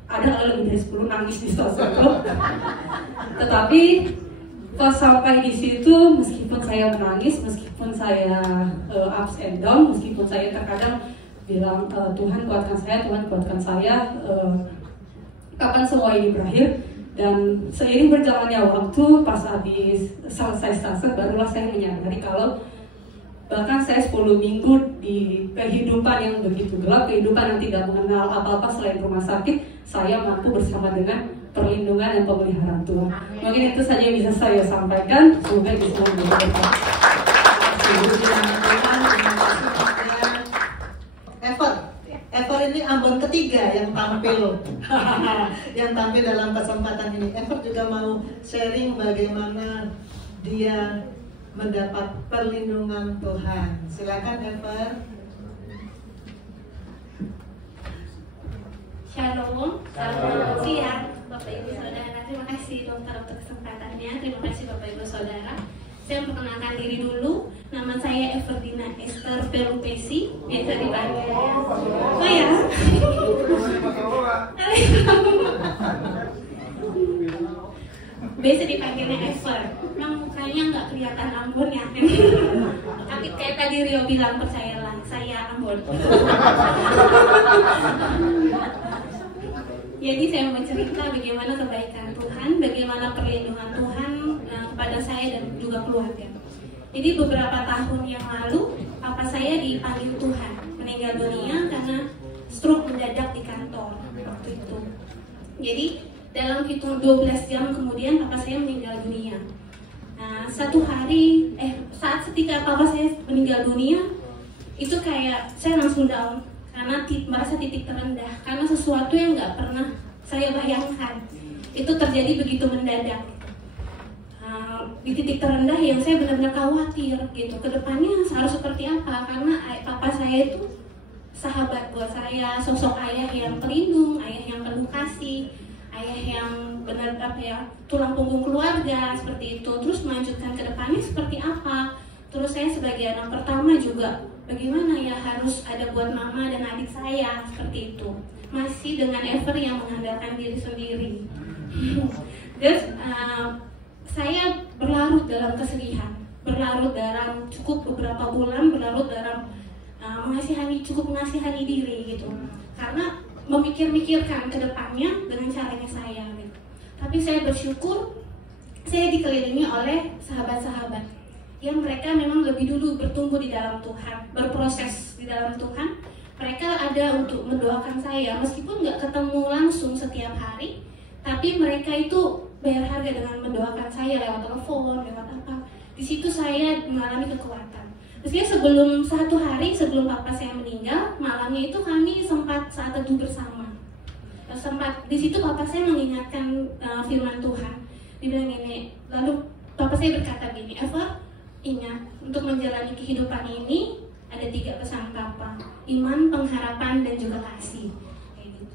ada lebih dari 10 nangis di sosok. Tetapi pas sampai di situ, meskipun saya menangis, meskipun saya ups and down, meskipun saya terkadang bilang Tuhan kuatkan saya, kapan semua ini berakhir. Dan seiring berjalannya waktu, pas habis selesai stase, barulah saya menyadari kalau bahkan saya 10 minggu di kehidupan yang begitu gelap, kehidupan yang tidak mengenal apa-apa selain rumah sakit, saya mampu bersama dengan perlindungan dan pemeliharaan Tuhan. Mungkin itu saja yang bisa saya sampaikan. Semoga bisa memberkati. Ever ini Ambon ketiga yang tampil dalam kesempatan ini. Ever juga mau sharing bagaimana dia mendapat perlindungan Tuhan. Silakan Ever. Shalom, selamat siang Bapak Ibu Saudara. Terima kasih dokter untuk kesempatannya. Terima kasih Bapak Ibu Saudara. Saya memperkenalkan diri dulu. Nama saya Everdina Esther Pelupesi, biasa dipanggil. Oh ya? Biasa dipanggilnya Ever. Memang mukanya nggak kelihatan Ambon ya. Tapi kayak tadi Rio bilang, percayalah, saya Ambon. Jadi saya mau cerita bagaimana kebaikan Tuhan, bagaimana perlindungan Tuhan kepada saya dan juga keluarga. Jadi beberapa tahun yang lalu, papa saya dipanggil Tuhan meninggal dunia karena stroke mendadak di kantor waktu itu. Jadi dalam hitung 12 jam kemudian papa saya meninggal dunia. Nah, saat ketika papa saya meninggal dunia, itu kayak saya langsung down karena merasa titik terendah, karena sesuatu yang nggak pernah saya bayangkan itu terjadi begitu mendadak. Di titik terendah yang saya benar-benar khawatir gitu, kedepannya harus seperti apa, karena papa saya itu sahabat buat saya, sosok ayah yang pelindung, ayah yang penuh kasih, ayah yang benar tulang punggung keluarga seperti itu. Terus melanjutkan kedepannya seperti apa, terus saya sebagai anak pertama juga bagaimana ya harus ada buat mama dan adik saya seperti itu, masih dengan Ever yang mengandalkan diri sendiri. Terus saya berlarut dalam kesedihan, berlarut dalam cukup beberapa bulan, berlarut dalam cukup mengasihani diri gitu, karena memikir-mikirkan ke depannya dengan caranya saya gitu. Tapi saya bersyukur saya dikelilingi oleh sahabat-sahabat yang mereka memang lebih dulu bertumbuh di dalam Tuhan, berproses di dalam Tuhan. Mereka ada untuk mendoakan saya, meskipun nggak ketemu langsung setiap hari, tapi mereka itu bayar harga dengan mendoakan saya lewat telepon, lewat apa. Di situ saya mengalami kekuatan. Meskipun sebelum 1 hari sebelum papa saya meninggal, malamnya itu kami sempat saat teduh bersama. Sempat di situ papa saya mengingatkan firman Tuhan. Dibilang gini, lalu papa saya berkata gini, Eva, ingat untuk menjalani kehidupan ini ada 3 pesan papa: iman, pengharapan, dan juga kasih. Kayak gitu.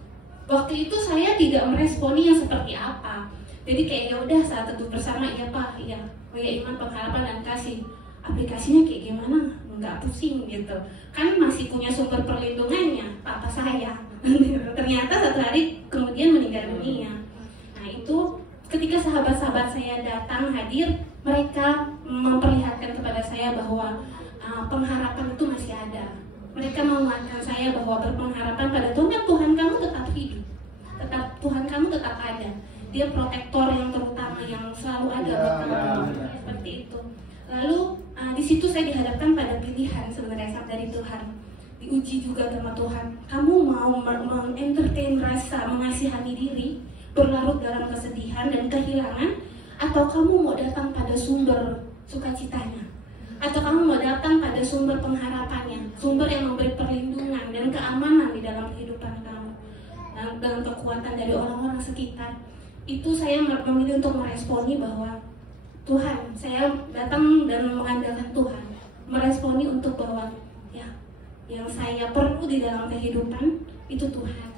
Waktu itu saya tidak meresponi yang seperti apa. Jadi kayak ya udah saat teduh bersama, iya pak, iya, oh ya, iman, pengharapan, dan kasih. Aplikasinya kayak gimana? Nggak pusing gitu. Kan masih punya sumber perlindungannya, papa saya. Ternyata 1 hari kemudian meninggal dunia. Nah itu ketika sahabat-sahabat saya datang hadir, mereka memperlihatkan kepada saya bahwa pengharapan itu masih ada. Mereka menguatkan saya bahwa berpengharapan pada Tuhan, Tuhan kamu tetap hidup, Tuhan kamu tetap ada. Dia protektor yang terutama yang selalu ada buat kamu, seperti itu. Lalu di situ saya dihadapkan pada pilihan sebenarnya dari Tuhan. Diuji juga sama Tuhan. Kamu mau mengentertain rasa mengasihani diri, berlarut dalam kesedihan dan kehilangan, atau kamu mau datang pada sumber sukacitanya, atau kamu mau datang pada sumber pengharapannya, sumber yang memberi perlindungan dan keamanan di dalam kehidupan kamu, dengan kekuatan dari orang-orang sekitar. Itu saya memilih untuk meresponi bahwa Tuhan, saya datang dan mengandalkan Tuhan, meresponi untuk bahwa ya, yang saya perlu di dalam kehidupan itu Tuhan.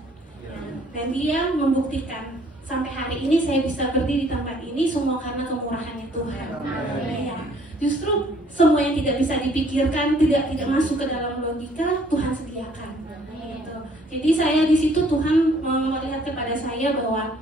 Dan Dia membuktikan sampai hari ini saya bisa berdiri di tempat ini semua karena kemurahannya Tuhan. Ya, justru semua yang tidak bisa dipikirkan, tidak masuk ke dalam logika, Tuhan sediakan. Gitu. Jadi saya di situ Tuhan melihat kepada saya bahwa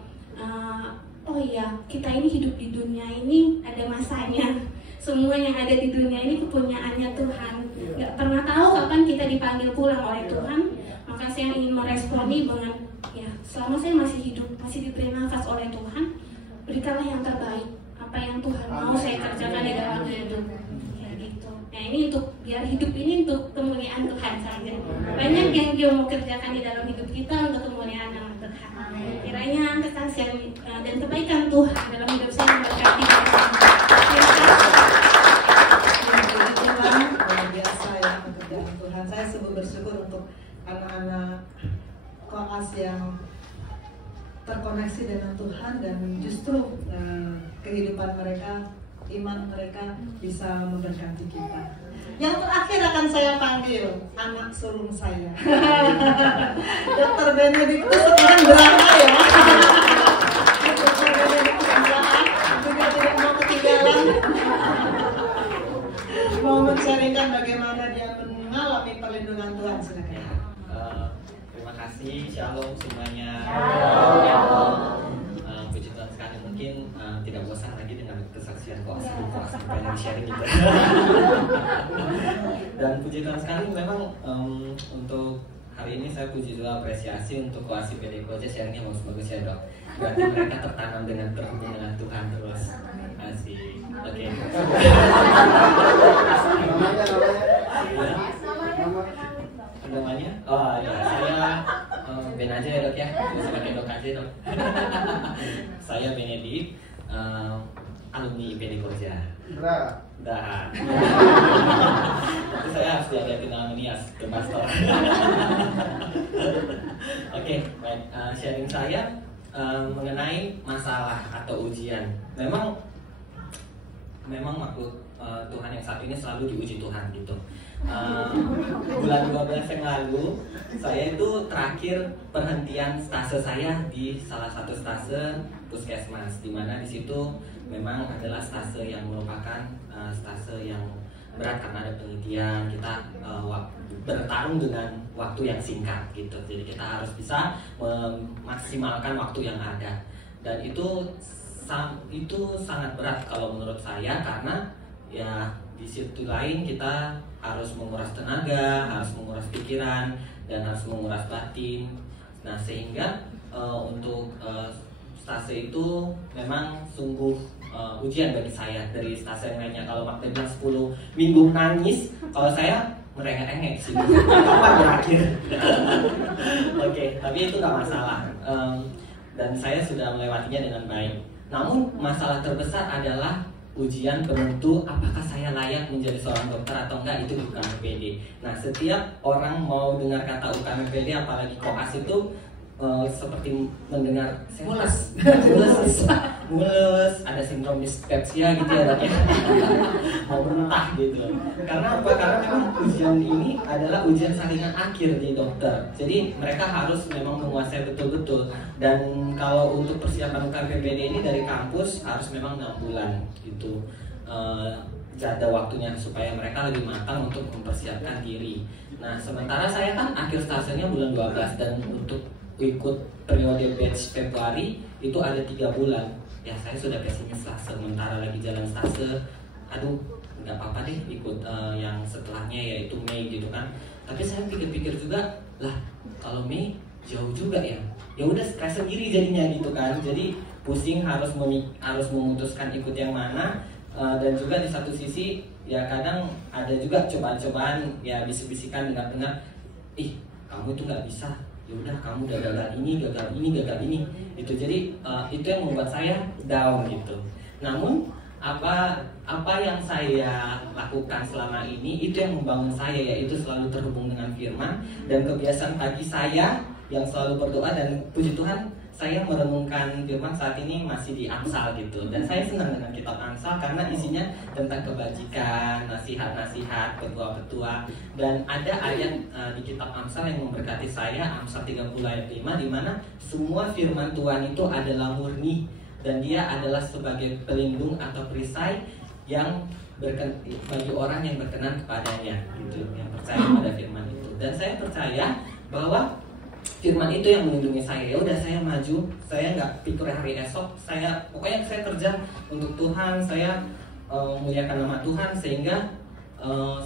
oh iya, kita ini hidup di dunia ini ada masanya. Semua yang ada di dunia ini kepunyaannya Tuhan. Gak pernah tahu kapan kita dipanggil pulang oleh Tuhan. Maka saya ingin meresponi dengan ya, selama saya masih hidup, masih diberi nafas oleh Tuhan, berikanlah yang terbaik. Apa yang Tuhan mau saya kerjakan di dalam hidup. Ya gitu. Nah ini untuk biar hidup ini untuk kemuliaan Tuhan saja. Banyak yang Dia mau kerjakan di dalam hidup kita untuk kemuliaan nama Tuhan. Kiranya kekasihan dan kebaikan Tuhan dalam hidup saya memberkati Tuhan luar biasa ya pekerjaan Tuhan. Saya sungguh bersyukur untuk anak-anak koas yang terkoneksi dengan Tuhan dan justru kehidupan mereka, iman mereka bisa memberkati kita. Yang terakhir akan saya panggil anak sulung saya, Dr. Benedictus sekarang berapa ya? Dr. Benedictus berapa? Juga tidak mau ketinggalan, mau menceritakan bagaimana dia mengalami perlindungan Tuhan. Silakan. Terima kasih, shalom semuanya. Puji Tuhan sekali, mungkin tidak bosan lagi dengan kesaksian koas pengen sharing gitu. Dan puji Tuhan sekali memang untuk hari ini saya puji Tuhan, apresiasi untuk koas PD Koja sharingnya bagus-bagus ya dok. Berarti mereka tertanam dengan terhubung dengan Tuhan terus. Asik. Oke. Namanya? Oh ya, saya Ben aja ya dok ya, bisa pakai dok aja dok. Saya Benedict, alumni IPD Koja. Dah. Tapi saya harus diadain nama ini as ke pastor. Oke, baik. Sharing saya mengenai masalah atau ujian. Memang makhluk Tuhan yang satu ini selalu diuji Tuhan gitu. Bulan 12 yang lalu saya itu terakhir perhentian stase saya di salah satu stase puskesmas, di mana di situ memang adalah stase yang merupakan stase yang berat karena ada penelitian, kita bertarung dengan waktu yang singkat gitu. Jadi kita harus bisa memaksimalkan waktu yang ada, dan itu sangat berat kalau menurut saya, karena ya di situ lain kita harus menguras tenaga, harus menguras pikiran, dan harus menguras batin. Nah sehingga untuk stase itu memang sungguh ujian bagi saya dari stase yang lainnya. Kalau waktu bilang 10 minggu nangis, kalau saya merengek-rengek sih kapan berakhir. Oke, tapi itu gak masalah, dan saya sudah melewatinya dengan baik. Namun masalah terbesar adalah ujian penentu apakah saya layak menjadi seorang dokter atau enggak, itu UKMPD. Nah setiap orang mau dengar kata UKMPD, apalagi koas itu seperti mendengar mulus, ada sindrom dispepsia gitu ya dok ya, mau muntah gitu. Karena apa? Karena memang ujian ini adalah ujian saringan akhir di dokter. Jadi mereka harus memang menguasai betul-betul. Dan kalau untuk persiapan UKMPD ini dari kampus harus memang 6 bulan gitu. Jeda waktunya supaya mereka lebih matang untuk mempersiapkan diri. Nah sementara saya kan akhir stasenya bulan 12, dan untuk ikut periode batch Februari itu ada 3 bulan. ya saya sudah pesimis lah, sementara lagi jalan stase, aduh nggak apa-apa deh ikut yang setelahnya yaitu Mei gitu kan. Tapi saya pikir-pikir juga, lah kalau Mei jauh juga ya udah stres sendiri jadinya gitu kan. Jadi pusing harus memutuskan ikut yang mana. Dan juga di satu sisi ya kadang ada juga cobaan-cobaan ya, bisik-bisikan dengar-dengar, ih kamu itu nggak bisa, ya udah kamu udah gagal ini itu. Jadi itu yang membuat saya down gitu. Namun apa yang saya lakukan selama ini itu yang membangun saya, yaitu selalu terhubung dengan firman dan kebiasaan pagi saya yang selalu berdoa. Dan puji Tuhan saya merenungkan firman saat ini masih di Amsal gitu. Dan saya senang dengan kitab Amsal karena isinya tentang kebajikan, nasihat-nasihat, petua-petua. Dan ada ayat di kitab Amsal yang memberkati saya, Amsal 30 ayat 5, di mana semua firman Tuhan itu adalah murni dan dia adalah sebagai pelindung atau perisai yang bagi orang yang berkenan kepadanya gitu, yang percaya pada firman itu. Dan saya percaya bahwa firman itu yang melindungi saya. Ya udah saya maju, saya nggak pikir hari esok, pokoknya saya kerja untuk Tuhan, saya muliakan nama Tuhan sehingga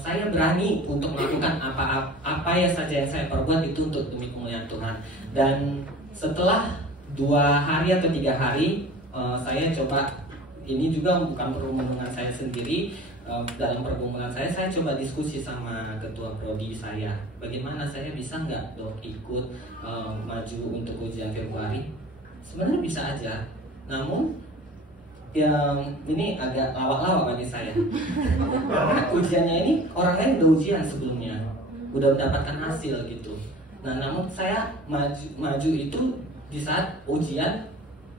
saya berani untuk melakukan apa ya saja yang saya perbuat itu untuk demi kemuliaan Tuhan. Dan setelah 2 hari atau 3 hari saya coba, ini juga bukan pergumulan saya sendiri. Dalam pergumulan saya coba diskusi sama ketua prodi saya, bagaimana saya bisa nggak dok ikut maju untuk ujian Februari. Sebenarnya bisa aja, namun yang ini agak lawak-lawak bagi saya karena ujiannya ini orang lain udah ujian sebelumnya, udah mendapatkan hasil gitu. Nah namun saya maju itu di saat ujian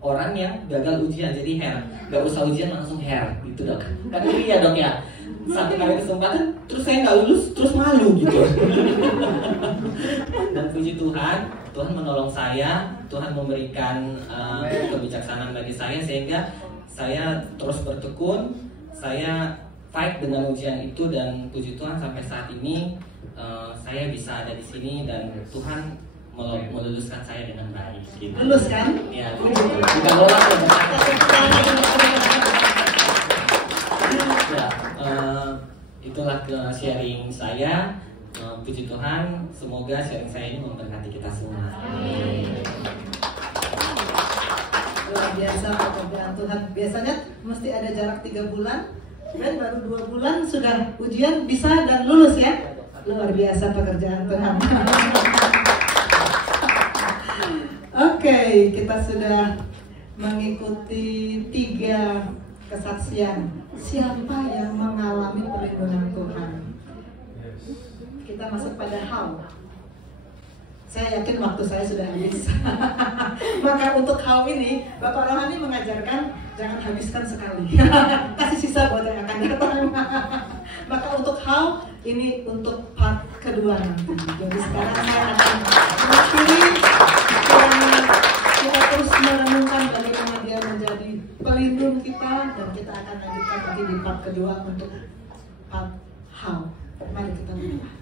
orang yang gagal ujian, jadi hair, gak usah ujian langsung hair gitu dok. Kan ini ya dok ya, 1 kali kesempatan terus saya nggak lulus terus malu gitu. Dan puji Tuhan, Tuhan menolong saya, Tuhan memberikan kebijaksanaan bagi saya sehingga saya terus bertekun, saya fight dengan ujian itu. Dan puji Tuhan sampai saat ini saya bisa ada di sini dan Tuhan meluluskan saya dengan baik gitu. Lulus kan? Ya, bukan lolos ya. Itulah sharing saya. Puji Tuhan, semoga sharing saya ini memberkati kita semua. Luar biasa pekerjaan Tuhan. Biasanya mesti ada jarak 3 bulan dan baru 2 bulan sudah ujian bisa dan lulus ya. Luar biasa pekerjaan Tuhan. Oke, kita sudah mengikuti 3 kesaksian. Siapa yang mengalami perlindungan Tuhan? Kita masuk pada how. Saya yakin waktu saya sudah habis. Maka untuk how ini, Bapak Rohani mengajarkan jangan habiskan sekali. Kasih sisa buat yang akan datang. Maka untuk how ini untuk part kedua nanti. Jadi sekarang saya akan mengakhiri kita terus merenungkan bagaimana dia menjadi pelindung kita, dan kita akan lanjutkan lagi di part kedua untuk part how. Mari kita berdoa.